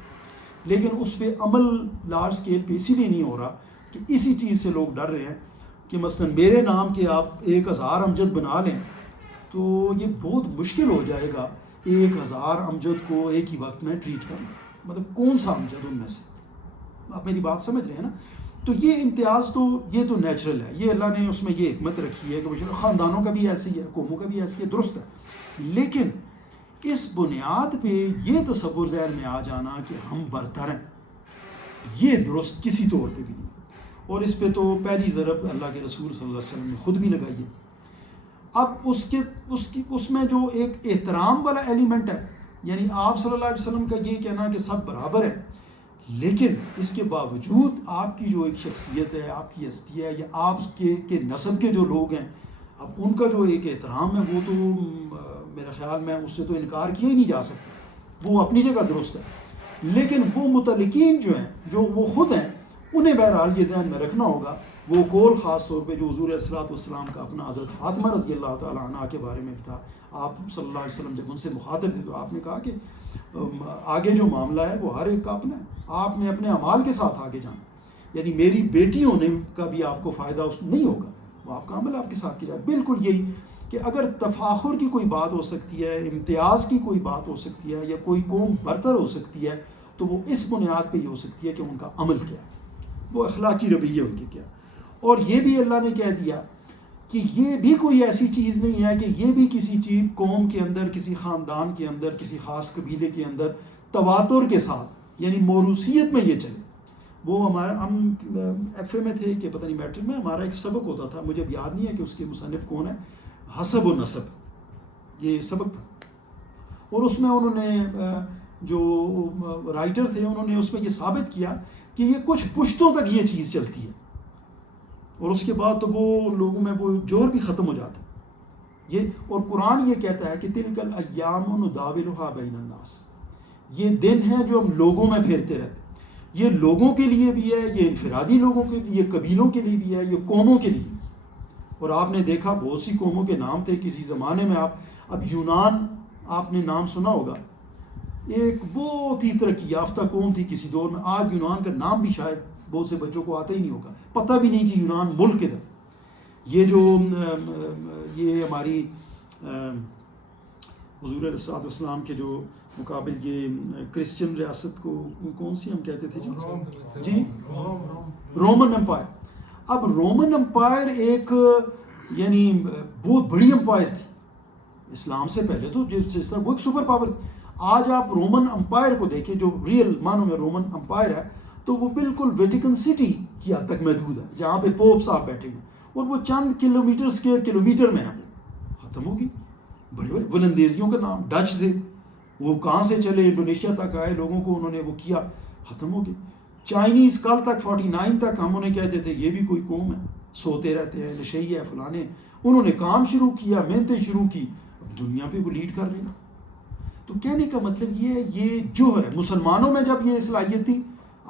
لیکن اس پہ عمل لارج اسکیل پہ اسی لیے نہیں ہو رہا کہ اسی چیز سے لوگ ڈر رہے ہیں کہ مثلا میرے نام کے آپ 1000 امجد بنا لیں تو یہ بہت مشکل ہو جائے گا 1000 امجد کو ایک ہی وقت میں ٹریٹ کرنا. مطلب کون سا امجد ان میں سے، آپ میری بات سمجھ رہے ہیں نا. تو یہ امتیاز تو یہ تو نیچرل ہے، یہ اللہ نے اس میں یہ حکمت رکھی ہے کہ خاندانوں کا بھی ایسی ہے، قوموں کا بھی ایسی ہے، درست ہے. لیکن اس بنیاد پہ یہ تصور ذہن میں آ جانا کہ ہم برتر ہیں، یہ درست کسی طور پہ بھی نہیں. اور اس پہ تو پہلی ضرب اللہ کے رسول صلی اللہ علیہ وسلم نے خود بھی لگائی ہے. اب اس میں جو ایک احترام والا ایلیمنٹ ہے، یعنی آپ صلی اللہ علیہ وسلم کا یہ کہنا کہ سب برابر ہے، لیکن اس کے باوجود آپ کی جو ایک شخصیت ہے، آپ کی ہستی ہے، یا آپ کے نسب کے جو لوگ ہیں، اب ان کا جو ایک احترام ہے وہ تو میرا خیال میں اس سے تو انکار کیا ہی نہیں جا سکتا، وہ اپنی جگہ درست ہے. لیکن وہ متعلقین جو ہیں، جو وہ خود ہیں، انہیں بہرحال یہ ذہن میں رکھنا ہوگا. وہ قول خاص طور پہ جو حضور علیہ الصلوۃ والسلام کا اپنا حضرت فاطمہ رضی اللہ تعالیٰ عنہ کے بارے میں بھی تھا. آپ صلی اللہ علیہ وسلم جب ان سے مخاطب تھے تو آپ نے کہا کہ آگے جو معاملہ ہے وہ ہر ایک کا اپنا ہے، آپ نے اپنے اعمال کے ساتھ آگے جانا. یعنی میری بیٹی ہونے کا بھی آپ کو فائدہ اس نہیں ہوگا، وہ آپ کا عمل آپ کے ساتھ کیا جائے. بالکل یہی کہ اگر تفاخر کی کوئی بات ہو سکتی ہے، امتیاز کی کوئی بات ہو سکتی ہے، یا کوئی قوم برتر ہو سکتی ہے، تو وہ اس بنیاد پہ یہ ہو سکتی ہے کہ ان کا عمل کیا ہے، وہ اخلاقی رویے ان کے کیا. اور یہ بھی اللہ نے کہہ دیا کہ یہ بھی کوئی ایسی چیز نہیں ہے کہ یہ بھی کسی چیز قوم کے اندر، کسی خاندان کے اندر، کسی خاص قبیلے کے اندر تواتر کے ساتھ، یعنی موروثیت میں یہ چلے. وہ ہم ایف اے میں تھے کہ پتہ نہیں میٹرک میں ہمارا ایک سبق ہوتا تھا، مجھے اب یاد نہیں ہے کہ اس کے مصنف کون ہے، حسب و نسب یہ سبق تھا. اور اس میں انہوں نے جو رائٹر تھے انہوں نے اس میں یہ ثابت کیا کہ یہ کچھ پشتوں تک یہ چیز چلتی ہے، اور اس کے بعد تو وہ لوگوں میں وہ جوہر بھی ختم ہو جاتا ہے. یہ اور قرآن یہ کہتا ہے کہ تلک الایام نداولها بین الناس، یہ دن ہیں جو ہم لوگوں میں پھیرتے رہتے ہیں، یہ لوگوں کے لیے بھی ہے، یہ انفرادی لوگوں کے لیے، یہ قبیلوں کے لیے بھی ہے، یہ قوموں کے لیے بھی۔ اور آپ نے دیکھا بہت سی قوموں کے نام تھے کسی زمانے میں، اب یونان آپ نے نام سنا ہوگا، ایک بہت ہی ترقی یافتہ قوم تھی کسی دور میں، آج یونان کا نام بھی شاید بہت سے بچوں کو آتا ہی نہیں ہوگا، پتہ بھی نہیں کہ یونان ملک کدھر۔ یہ جو یہ ہماری حضور علیہ السلام کے جو مقابل یہ کرسچن ریاست کو کون سی ہم کہتے تھے جی رومن امپائر۔ اب رومن امپائر ایک یعنی بہت بڑی امپائر تھی اسلام سے پہلے، تو جس طرح وہ ایک سپر پاور تھی۔ آج آپ رومن امپائر کو دیکھیں جو ریئل معنوں میں رومن امپائر ہے، تو وہ بالکل ویٹیکن سٹی کی حد تک محدود ہے، جہاں پہ پوپ صاحب بیٹھے ہوئے، اور وہ چند کلومیٹر میں ہے، وہ ختم ہوگی۔ بڑے بڑے ولندیزیوں کا نام ڈچ تھے، وہ کہاں سے چلے انڈونیشیا تک آئے، لوگوں کو انہوں نے وہ کیا، ختم ہو گئے۔ چائنیز کل تک 49 تک ہم انہیں کہتے تھے یہ بھی کوئی قوم ہے، سوتے رہتے ہیں، نشئی ہے، فلانے، انہوں نے کام شروع کیا، محنتیں شروع کی، اب دنیا پہ وہ لیڈ کر رہے ہیں۔ تو کہنے کا مطلب یہ ہے، یہ جوہر ہے۔ مسلمانوں میں جب یہ صلاحیت تھی،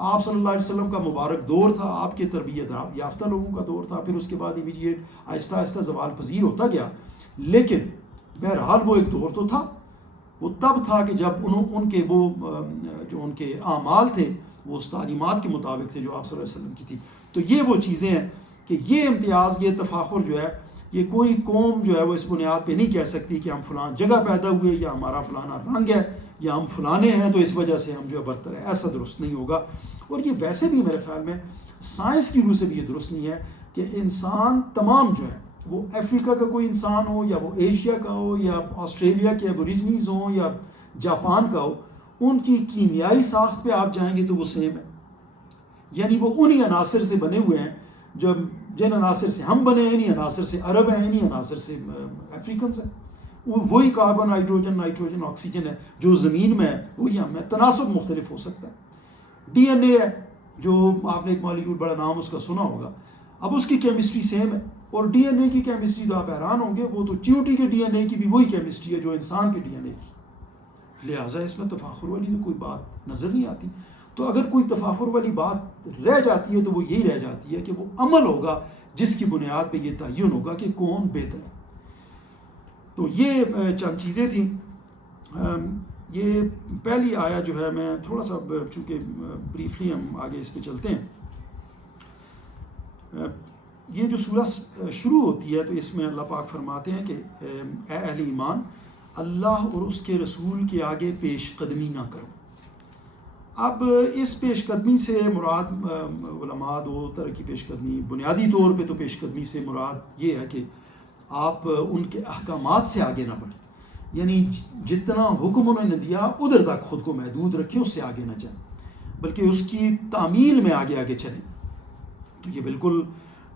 آپ صلی اللہ علیہ وسلم کا مبارک دور تھا، آپ کے تربیت یافتہ لوگوں کا دور تھا، پھر اس کے بعد امیڈیٹ آہستہ آہستہ زوال پذیر ہوتا گیا، لیکن بہرحال وہ ایک دور تو تھا۔ وہ تب تھا کہ جب ان کے وہ جو ان کے اعمال تھے وہ اس تعلیمات کے مطابق تھے جو آپ صلی اللہ علیہ وسلم کی تھی۔ تو یہ وہ چیزیں ہیں کہ یہ امتیاز، یہ تفاخر جو ہے، یہ کوئی قوم جو ہے وہ اس بنیاد پہ نہیں کہہ سکتی کہ ہم فلان جگہ پیدا ہوئے، یا ہمارا فلانا رنگ ہے، یا ہم فلانے ہیں تو اس وجہ سے ہم جو ہے برتر ہے، ایسا درست نہیں ہوگا۔ اور یہ ویسے بھی میرے خیال میں سائنس کی روح سے بھی یہ درست نہیں ہے کہ انسان تمام جو ہے، وہ افریقہ کا کوئی انسان ہو، یا وہ ایشیا کا ہو، یا آسٹریلیا کے ایبوریجنیز ہوں، یا جاپان کا ہو، ان کی کیمیائی ساخت پہ آپ جائیں گے تو وہ سیم ہے، یعنی وہ انہی عناصر سے بنے ہوئے ہیں جن عناصر سے ہم بنے ہیں، انہی عناصر سے عرب ہیں، انہی عناصر سے افریقنس ہیں، وہی کاربن، ہائیڈروجن، نائٹروجن، آکسیجن ہے جو زمین میں ہے، وہی ہم ہے، تناسب مختلف ہو سکتا ہے۔ ڈی این اے ہے جو آپ نے ایک مالیکول بڑا نام اس کا سنا ہوگا، اب اس کی کیمسٹری سیم ہے، اور ڈی این اے کی کیمسٹری تو آپ حیران ہوں گے، وہ تو چیونٹی کے ڈی این اے کی بھی وہی کیمسٹری ہے جو انسان کے ڈی این اے کی، لہٰذا اس میں تفاخر والی تو کوئی بات نظر نہیں آتی۔ تو اگر کوئی تفاخر والی بات رہ جاتی ہے تو وہ یہی رہ جاتی ہے کہ وہ عمل ہوگا جس کی بنیاد پہ یہ تعین ہوگا کہ کون بہتر ہے۔ تو یہ چند چیزیں تھیں۔ یہ پہلی آیا جو ہے، میں تھوڑا سا چونکہ بریفلی ہم آگے اس پہ چلتے ہیں، یہ جو سورہ شروع ہوتی ہے تو اس میں اللہ پاک فرماتے ہیں کہ اے اہل ایمان، اللہ اور اس کے رسول کے آگے پیش قدمی نہ کرو۔ اب اس پیش قدمی سے مراد علماء دو طرح کی پیش قدمی، بنیادی طور پہ تو پیش قدمی سے مراد یہ ہے کہ آپ ان کے احکامات سے آگے نہ بڑھیں، یعنی جتنا حکم انہوں نے دیا ادھر تک خود کو محدود رکھیں، اس سے آگے نہ جائیں، بلکہ اس کی تعمیل میں آگے آگے چلیں۔ تو یہ بالکل،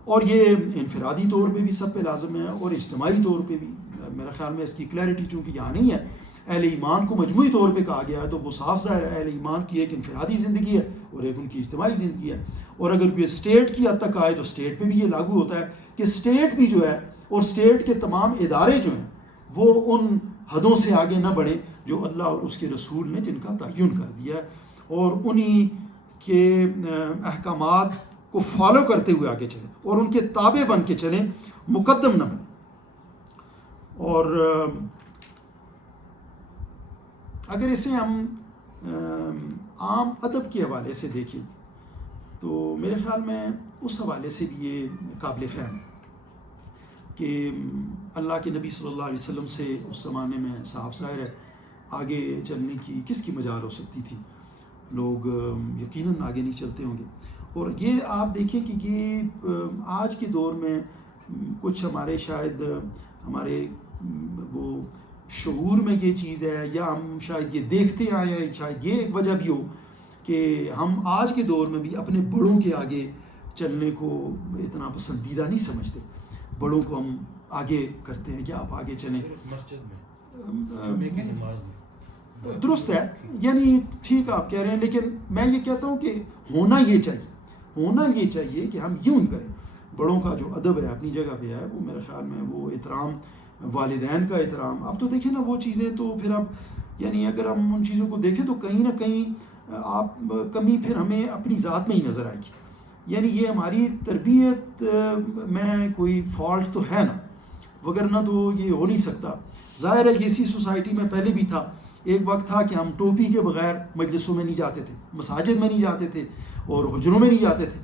اور یہ انفرادی طور پہ بھی سب پہ لازم ہے، اور اجتماعی طور پہ بھی۔ میرے خیال میں اس کی کلیئرٹی چونکہ یہاں نہیں ہے، اہل ایمان کو مجموعی طور پہ کہا گیا ہے تو وہ صاف ظاہر ہے اہل ایمان کی ایک انفرادی زندگی ہے اور ایک ان کی اجتماعی زندگی ہے۔ اور اگر کوئی اسٹیٹ کی حد تک آئے تو اسٹیٹ پہ بھی یہ لاگو ہوتا ہے کہ اسٹیٹ بھی جو ہے، اور اسٹیٹ کے تمام ادارے جو ہیں، وہ ان حدوں سے آگے نہ بڑھیں جو اللہ اور اس کے رسول نے جن کا تعین کر دیا ہے، اور انہی کے احکامات کو فالو کرتے ہوئے آگے چلیں اور ان کے تابع بن کے چلیں، مقدم نہ بنیں۔ اور اگر اسے ہم عام ادب کے حوالے سے دیکھیں تو میرے خیال میں اس حوالے سے بھی یہ قابل فہم ہے کہ اللہ کے نبی صلی اللہ علیہ وسلم سے اس زمانے میں صاف ظاہر ہے آگے چلنے کی کس کی مجال ہو سکتی تھی، لوگ یقیناً آگے نہیں چلتے ہوں گے۔ اور یہ آپ دیکھیں کہ یہ آج کے دور میں کچھ ہمارے شاید ہمارے وہ شعور میں یہ چیز ہے، یا ہم شاید یہ دیکھتے آئے ہیں، شاید یہ ایک وجہ بھی ہو کہ ہم آج کے دور میں بھی اپنے بڑوں کے آگے چلنے کو اتنا پسندیدہ نہیں سمجھتے۔ بڑوں کو ہم آگے کرتے ہیں کہ آپ آگے چلیں، مسجد میں درست ہے، یعنی ٹھیک آپ کہہ رہے ہیں، لیکن میں یہ کہتا ہوں کہ ہونا یہ چاہیے کہ ہم یوں ہی کریں۔ بڑوں کا جو ادب ہے اپنی جگہ پہ ہے، وہ میرے خیال میں وہ احترام والدین کا احترام. اب تو دیکھیں نا وہ چیزیں تو پھر اب یعنی اگر ہم ان چیزوں کو دیکھیں تو کہیں نہ کہیں آپ کمی پھر ہمیں اپنی ذات میں ہی نظر آئے گی. یعنی یہ ہماری تربیت میں کوئی فالٹ تو ہے نا, وگرنہ تو یہ ہو نہیں سکتا. ظاہر ہے اسی سوسائٹی میں پہلے بھی تھا, ایک وقت تھا کہ ہم ٹوپی کے بغیر مجلسوں میں نہیں جاتے تھے, مساجد میں نہیں جاتے تھے اور حجروں میں نہیں جاتے تھے.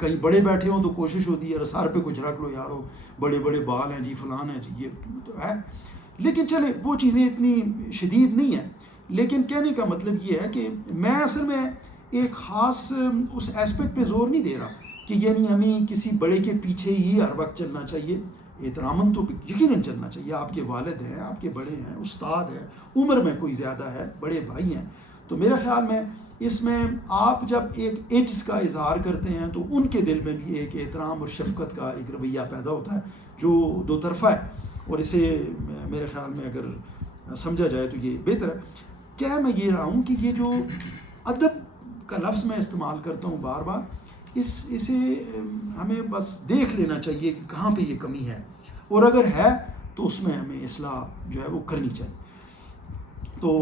کہیں بڑے بیٹھے ہوں تو کوشش ہوتی ہے سر پہ کچھ رکھ لو یارو, بڑے بڑے بال ہیں جی, فلان ہیں جی, یہ تو ہے. لیکن چلے وہ چیزیں اتنی شدید نہیں ہیں. لیکن کہنے کا مطلب یہ ہے کہ میں اصل میں ایک خاص اس ایسپیکٹ پہ زور نہیں دے رہا کہ یعنی ہمیں کسی بڑے کے پیچھے ہی ہر وقت چلنا چاہیے. احتراماً تو یقیناً چلنا چاہیے. آپ کے والد ہیں, آپ کے بڑے ہیں, استاد ہیں, عمر میں کوئی زیادہ ہے, بڑے بھائی ہیں, تو میرا خیال میں اس میں آپ جب ایک عجز کا اظہار کرتے ہیں تو ان کے دل میں بھی ایک احترام اور شفقت کا ایک رویہ پیدا ہوتا ہے جو دو طرفہ ہے, اور اسے میرے خیال میں اگر سمجھا جائے تو یہ بہتر ہے. کیا میں یہ رہا ہوں کہ یہ جو ادب کا لفظ میں استعمال کرتا ہوں بار بار, اسے ہمیں بس دیکھ لینا چاہیے کہ کہاں پہ یہ کمی ہے, اور اگر ہے تو اس میں ہمیں اصلاح جو ہے وہ کرنی چاہیے. تو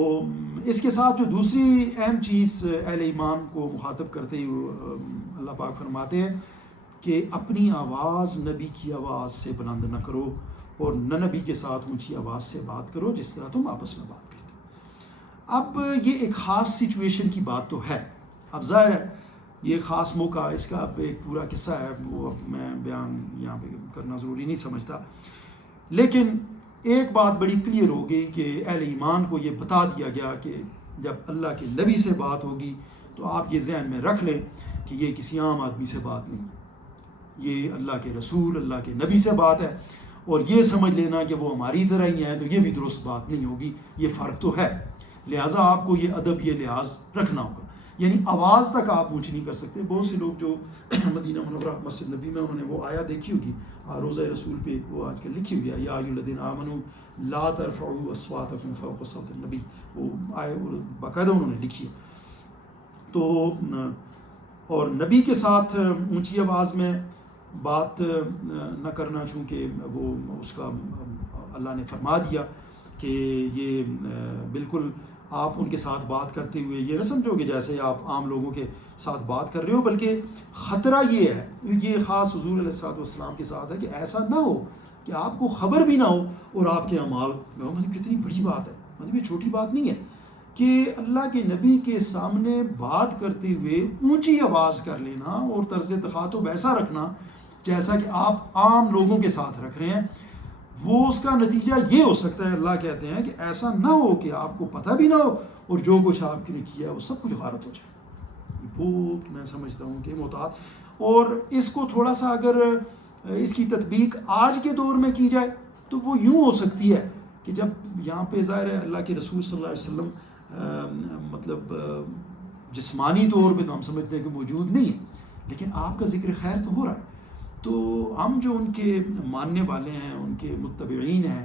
اس کے ساتھ جو دوسری اہم چیز اہل ایمان کو مخاطب کرتے ہوئے اللہ پاک فرماتے ہیں کہ اپنی آواز نبی کی آواز سے بلند نہ کرو اور نہ نبی کے ساتھ اونچی آواز سے بات کرو جس طرح تم آپس میں بات کرتے. اب یہ ایک خاص سچویشن کی بات تو ہے. اب ظاہر ہے یہ خاص موقع, اس کا اب ایک پورا قصہ ہے, وہ اب میں بیان یہاں پہ کرنا ضروری نہیں سمجھتا. لیکن ایک بات بڑی کلیئر ہو گئی کہ اہل ایمان کو یہ بتا دیا گیا کہ جب اللہ کے نبی سے بات ہوگی تو آپ یہ ذہن میں رکھ لیں کہ یہ کسی عام آدمی سے بات نہیں, یہ اللہ کے رسول, اللہ کے نبی سے بات ہے. اور یہ سمجھ لینا کہ وہ ہماری طرح ہی ہیں تو یہ بھی درست بات نہیں ہوگی, یہ فرق تو ہے. لہٰذا آپ کو یہ ادب, یہ لحاظ رکھنا ہوگا. یعنی آواز تک آپ اونچ نہیں کر سکتے. بہت سے لوگ جو مدینہ منورہ مسجد نبی میں انہوں نے وہ آیا دیکھی ہوگی, روضہ رسول پہ وہ آج کل لکھی ہوئی ہے, یا ایھا الذین آمنوا لا ترفعوا اصواتکم فوق صوت النبی, وہ آئے باقاعدہ انہوں نے لکھی ہے. تو اور نبی کے ساتھ اونچی آواز میں بات نہ کرنا, چونکہ وہ اس کا اللہ نے فرما دیا کہ یہ بالکل آپ ان کے ساتھ بات کرتے ہوئے یہ نہ سمجھو کہ جیسے آپ عام لوگوں کے ساتھ بات کر رہے ہو, بلکہ خطرہ یہ ہے, یہ خاص حضور علیہ السلام کے ساتھ ہے کہ ایسا نہ ہو کہ آپ کو خبر بھی نہ ہو اور آپ کے اعمال میں, مطلب کتنی بڑی بات ہے, مطلب یہ چھوٹی بات نہیں ہے کہ اللہ کے نبی کے سامنے بات کرتے ہوئے اونچی آواز کر لینا اور طرز تخاطب ایسا رکھنا جیسا کہ آپ عام لوگوں کے ساتھ رکھ رہے ہیں. وہ اس کا نتیجہ یہ ہو سکتا ہے, اللہ کہتے ہیں کہ ایسا نہ ہو کہ آپ کو پتہ بھی نہ ہو اور جو کچھ آپ نے کیا وہ سب کچھ غارت ہو جائے. بہت میں سمجھتا ہوں کہ محتاط, اور اس کو تھوڑا سا اگر اس کی تطبیق آج کے دور میں کی جائے تو وہ یوں ہو سکتی ہے کہ جب یہاں پہ ظاہر ہے اللہ کے رسول صلی اللہ علیہ وسلم مطلب جسمانی طور پہ تو ہم سمجھتے ہیں کہ موجود نہیں ہے, لیکن آپ کا ذکر خیر تو ہو رہا ہے. تو ہم جو ان کے ماننے والے ہیں, ان کے متبعین ہیں,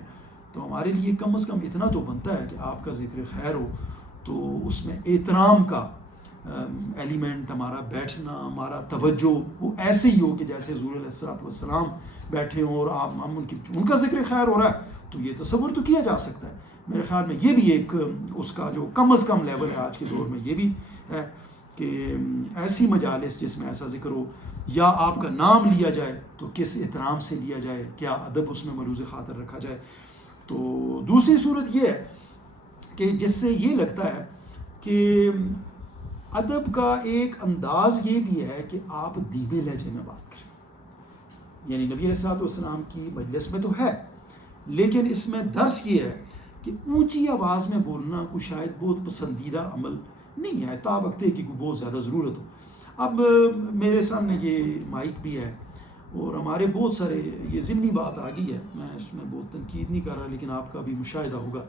تو ہمارے لیے کم از کم اتنا تو بنتا ہے کہ آپ کا ذکر خیر ہو تو اس میں احترام کا ایلیمنٹ, ہمارا بیٹھنا, ہمارا توجہ وہ ایسے ہی ہو کہ جیسے حضور علیہ السلام بیٹھے ہوں اور آپ ہم ان کا ذکر خیر ہو رہا ہے, تو یہ تصور تو کیا جا سکتا ہے. میرے خیال میں یہ بھی ایک اس کا جو کم از کم لیول ہے آج کے دور میں, یہ بھی ہے کہ ایسی مجالس جس میں ایسا ذکر ہو یا آپ کا نام لیا جائے تو کس احترام سے لیا جائے, کیا ادب اس میں ملوز خاطر رکھا جائے. تو دوسری صورت یہ ہے کہ جس سے یہ لگتا ہے کہ ادب کا ایک انداز یہ بھی ہے کہ آپ دھیمے لہجے میں بات کریں. یعنی نبی علیہ السلام کی مجلس میں تو ہے, لیکن اس میں درس یہ ہے کہ اونچی آواز میں بولنا کو شاید بہت پسندیدہ عمل نہیں ہے تا وقت کہ بہت زیادہ ضرورت ہو. اب میرے سامنے یہ مائک بھی ہے اور ہمارے بہت سارے, یہ ضمنی بات آ گئی ہے, میں اس میں بہت تنقید نہیں کر رہا, لیکن آپ کا بھی مشاہدہ ہوگا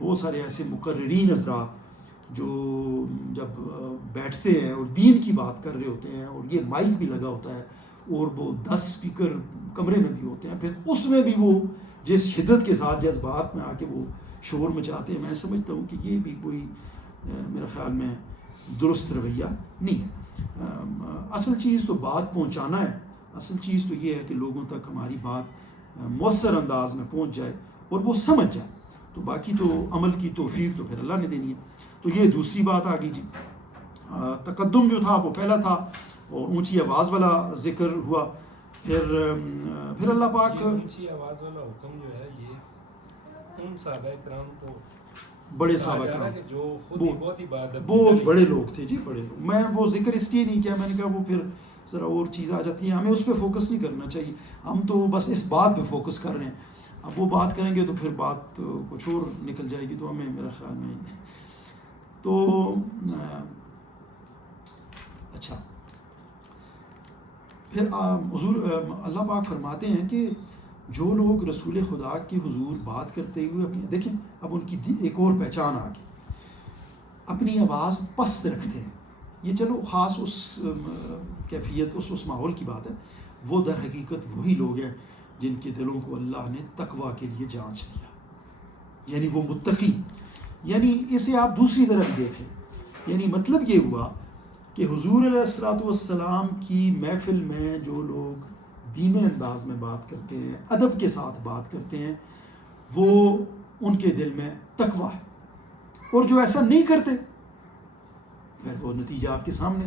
بہت سارے ایسے مقررین حضرات جو جب بیٹھتے ہیں اور دین کی بات کر رہے ہوتے ہیں اور یہ مائک بھی لگا ہوتا ہے اور وہ 10 اسپیکر کمرے میں بھی ہوتے ہیں, پھر اس میں بھی وہ جس شدت کے ساتھ جذبات میں آ کے وہ شور مچاتے ہیں, میں سمجھتا ہوں کہ یہ بھی کوئی میرے خیال میں درست رویہ نہیں ہے. اصل چیز تو بات پہنچانا ہے, اصل چیز تو یہ ہے کہ لوگوں تک ہماری بات مؤثر انداز میں پہنچ جائے اور وہ سمجھ جائے. تو باقی تو عمل کی توفیق تو پھر اللہ نے دینی ہے. تو یہ دوسری بات آ گئی جی. تقدم جو تھا وہ پہلا تھا اور اونچی آواز والا ذکر ہوا. پھر اللہ پاک یہ اونچی آواز والا حکم جو ہے یہ ان صحابہ کرام کو بڑے صحابہ کہا جا رہا کرام ہے کہ جو خود ہی بہت ہی بہت بڑے لوگ تھے جی, بڑے لوگ. میں وہ ذکر اس لیے نہیں کیا, میں نے کہا وہ پھر ذرا اور چیز آ جاتی ہے, ہمیں اس پہ فوکس نہیں کرنا چاہیے. ہم تو بس اس بات پہ فوکس کر رہے ہیں. اب وہ بات کریں گے تو پھر بات کچھ اور نکل جائے گی, تو ہمیں میرا خیال میں تو اچھا. پھر حضور اللہ پاک فرماتے ہیں کہ جو لوگ رسول خدا کے حضور بات کرتے ہوئے اپنی, دیکھیں اب ان کی ایک اور پہچان آ گئی, اپنی آواز پست رکھتے ہیں. یہ چلو خاص اس کیفیت اس ماحول کی بات ہے. وہ در حقیقت وہی لوگ ہیں جن کے دلوں کو اللہ نے تقویٰ کے لیے جانچ لیا, یعنی وہ متقی. یعنی اسے آپ دوسری طرف دیکھیں, یعنی مطلب یہ ہوا کہ حضور علیہ الصلوۃ والسلام کی محفل میں جو لوگ دھیمے انداز میں بات کرتے ہیں, ادب کے ساتھ بات کرتے ہیں, وہ ان کے دل میں تقویٰ ہے. اور جو ایسا نہیں کرتے پھر وہ نتیجہ آپ کے سامنے.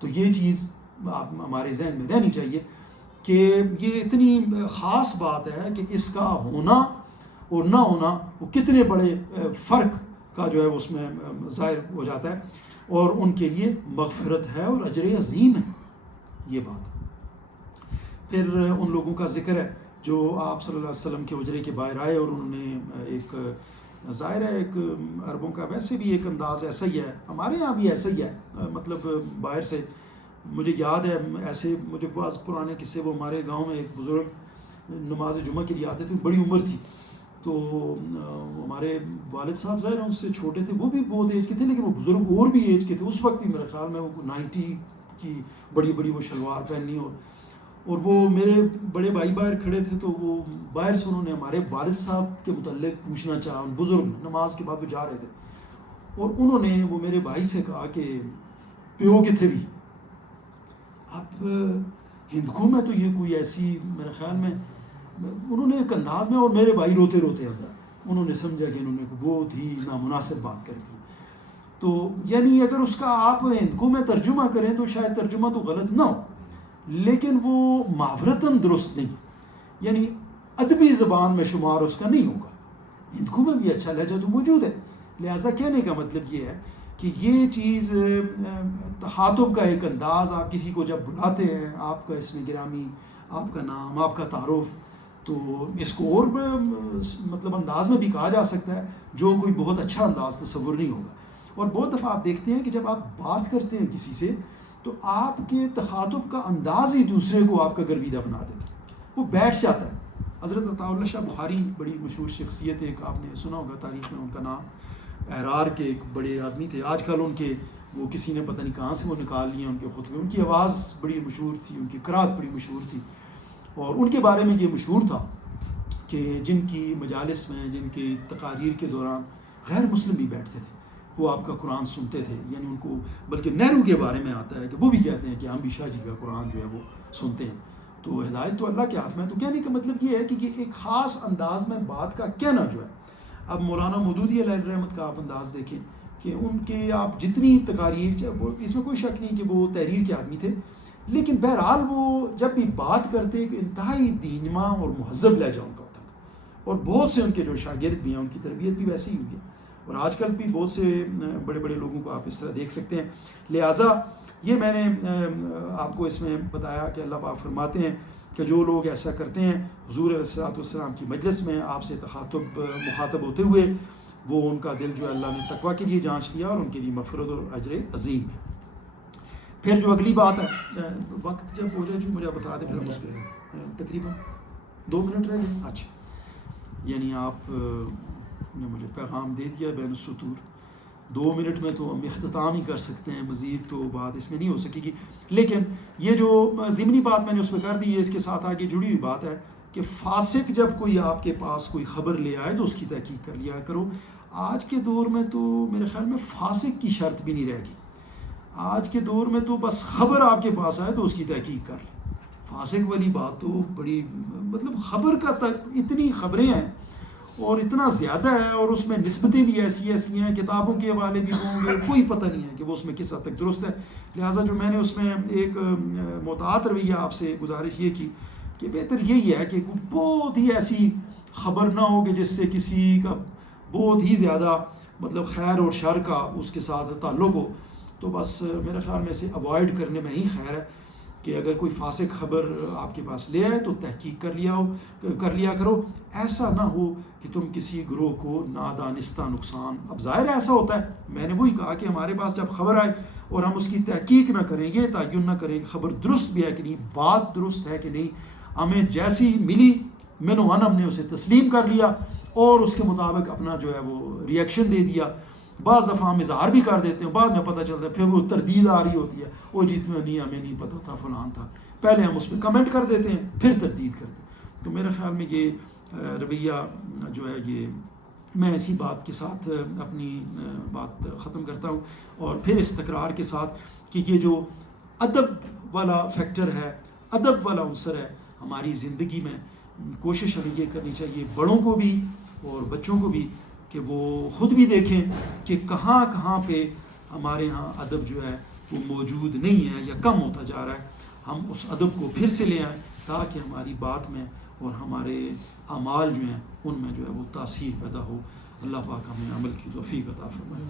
تو یہ چیز آپ ہمارے ذہن میں رہنی چاہیے کہ یہ اتنی خاص بات ہے کہ اس کا ہونا اور نہ ہونا وہ کتنے بڑے فرق کا جو ہے اس میں ظاہر ہو جاتا ہے, اور ان کے لیے مغفرت ہے اور اجر عظیم ہے یہ بات. پھر ان لوگوں کا ذکر ہے جو آپ صلی اللہ علیہ وسلم کے حجرے کے باہر آئے اور انہوں نے ایک ظاہر ہے ایک عربوں کا ویسے بھی ایک انداز ایسا ہی ہے, ہمارے یہاں بھی ایسا ہی ہے, مطلب باہر سے مجھے یاد ہے ایسے مجھے بعض پرانے قصے, وہ ہمارے گاؤں میں ایک بزرگ نماز جمعہ کے لیے آتے تھے, بڑی عمر تھی. تو ہمارے والد صاحب ظاہر ہیں ان سے چھوٹے تھے, وہ بھی بہت ایج کے تھے, لیکن وہ بزرگ اور بھی ایج کے تھے. اس وقت بھی میرے خیال میں وہ 90 کی بڑی بڑی وہ شلوار پہنی, اور وہ میرے بڑے بھائی باہر کھڑے تھے. تو وہ باہر سے انہوں نے ہمارے والد صاحب کے متعلق پوچھنا چاہا, ان بزرگ نے, نماز کے بعد وہ جا رہے تھے, اور انہوں نے وہ میرے بھائی سے کہا کہ پیو کتنے بھی. اب ہندکوں میں تو یہ کوئی ایسی میرے خیال میں انہوں نے ایک انداز میں, اور میرے بھائی روتے روتے اندر انہوں نے سمجھا کہ انہوں نے بہت ہی نامناسب بات کر دی. تو یعنی اگر اس کا آپ ہندکوں میں ترجمہ کریں تو شاید ترجمہ تو غلط نہ ہو, لیکن وہ محاورتاً درست نہیں, یعنی ادبی زبان میں شمار اس کا نہیں ہوگا. ہندکوں میں بھی اچھا لہجہ تو موجود ہے, لہٰذا کہنے کا مطلب یہ ہے کہ یہ چیز تخاطب کا ایک انداز, آپ کسی کو جب بلاتے ہیں, آپ کا اسم گرامی, آپ کا نام, آپ کا تعارف, تو اس کو اور مطلب انداز میں بھی کہا جا سکتا ہے جو کوئی بہت اچھا انداز تصور نہیں ہوگا. اور بہت دفعہ آپ دیکھتے ہیں کہ جب آپ بات کرتے ہیں کسی سے تو آپ کے تخاطب کا انداز ہی دوسرے کو آپ کا گرویدہ بنا دیتا ہے, وہ بیٹھ جاتا ہے. حضرت عطاء اللہ شاہ بخاری بڑی مشہور شخصیت ہے, ایک آپ نے سنا ہوگا تاریخ میں ان کا نام, احرار کے ایک بڑے آدمی تھے. آج کل ان کے وہ کسی نے پتہ نہیں کہاں سے وہ نکال لیے ان کے خطبے. ان کی آواز بڑی مشہور تھی, ان کی قرات بڑی مشہور تھی, اور ان کے بارے میں یہ مشہور تھا کہ جن کی مجالس میں, جن کی تقاریر کے دوران غیر مسلم بھی بیٹھتے تھے, وہ آپ کا قرآن سنتے تھے. یعنی ان کو, بلکہ نہرو کے بارے میں آتا ہے کہ وہ بھی کہتے ہیں کہ ہم بھی شاہ جی کا قرآن جو ہے وہ سنتے ہیں. تو ہدایت تو اللہ کے ہاتھ میں ہے. تو کہنے کا مطلب یہ ہے کہ یہ ایک خاص انداز میں بات کا کہنا جو ہے. اب مولانا مودودی علیہ الرحمت کا آپ انداز دیکھیں کہ ان کے آپ جتنی تقاریر, اس میں کوئی شک نہیں کہ وہ تحریر کے آدمی تھے, لیکن بہرحال وہ جب بھی بات کرتے کہ انتہائی دینجمہ اور مہذب لہجہ ان کا ہوتا تھا. اور بہت سے ان کے جو شاگرد بھی ہیں ان کی تربیت بھی ویسی ہی ہوئی ہے, اور آج کل بھی بہت سے بڑے بڑے لوگوں کو آپ اس طرح دیکھ سکتے ہیں. لہٰذا یہ میں نے آپ کو اس میں بتایا کہ اللہ پاک فرماتے ہیں کہ جو لوگ ایسا کرتے ہیں حضور علیہ الصلوۃ والسلام کی مجلس میں آپ سے مخاطب ہوتے ہوئے, وہ ان کا دل جو ہے اللہ نے تقویٰ کے لیے جانچ لیا اور ان کے لیے مغفرت اور اجر عظیم ہے. پھر جو اگلی بات ہے, وقت جب ہو جائے جو مجھے بتا دیں, پھر ہم اس پہ تقریباً 2 منٹ رہ گئے. اچھا, یعنی آپ نے مجھے پیغام دے دیا بین السطور, 2 منٹ میں تو ہم اختتام ہی کر سکتے ہیں, مزید تو بات اس میں نہیں ہو سکے گی. لیکن یہ جو ضمنی بات میں نے اس میں کر دی ہے, اس کے ساتھ آگے جڑی ہوئی بات ہے کہ فاسق جب کوئی آپ کے پاس کوئی خبر لے آئے تو اس کی تحقیق کر لیا کرو. آج کے دور میں تو میرے خیال میں فاسق کی شرط بھی نہیں رہ گئی. آج کے دور میں تو بس خبر آپ کے پاس آئے تو اس کی تحقیق کر لیں. فاسق والی بات تو بڑی, مطلب خبر کا اتنی خبریں ہیں, اور اتنا زیادہ ہے، اور اس میں نسبتیں بھی ایسی ہیں، کتابوں کے حوالے بھی ہوں گے، کوئی پتہ نہیں ہے کہ وہ اس میں کس حد تک درست ہے. لہٰذا جو میں نے اس میں ایک محتاط رویہ آپ سے گزارش یہ کی کہ بہتر یہی ہے کہ بہت ہی ایسی خبر نہ ہو کہ جس سے کسی کا بہت ہی زیادہ مطلب خیر اور شر کا اس کے ساتھ تعلق ہو. تو بس میرے خیال میں اسے اوائڈ کرنے میں ہی خیر ہے کہ اگر کوئی فاسق خبر آپ کے پاس لے آئے تو تحقیق کر لیا کرو. ایسا نہ ہو کہ تم کسی گروہ کو نادانستہ نقصان. اب ظاہر ایسا ہوتا ہے، میں نے وہی کہا کہ ہمارے پاس جب خبر آئے اور ہم اس کی تحقیق نہ کریں، یہ تعین نہ کریں کہ خبر درست بھی ہے کہ نہیں، بات درست ہے کہ نہیں، ہمیں جیسی ملی منو ہم نے اسے تسلیم کر لیا اور اس کے مطابق اپنا جو ہے وہ ریئیکشن دے دیا. بعض دفعہ ہم اظہار بھی کر دیتے ہیں، بعد میں پتہ چلتا ہے، پھر وہ تردید آ رہی ہوتی ہے، وہ جیت میں نہیں، ہمیں نہیں پتہ تھا، فلان تھا. پہلے ہم اس پہ کمنٹ کر دیتے ہیں، پھر تردید کرتے ہیں. تو میرے خیال میں یہ رویہ جو ہے، یہ میں اسی بات کے ساتھ اپنی بات ختم کرتا ہوں، اور پھر اس تکرار کے ساتھ کہ یہ جو ادب والا فیکٹر ہے، ادب والا عنصر ہے ہماری زندگی میں، کوشش ہمیں یہ کرنی چاہیے بڑوں کو بھی اور بچوں کو بھی کہ وہ خود بھی دیکھیں کہ کہاں کہاں پہ ہمارے ہاں ادب جو ہے وہ موجود نہیں ہے یا کم ہوتا جا رہا ہے. ہم اس ادب کو پھر سے لے آئیں تاکہ ہماری بات میں اور ہمارے اعمال جو ہیں ان میں جو ہے وہ تاثیر پیدا ہو. اللہ پاک ہمیں عمل کی توفیق عطا فرمائے.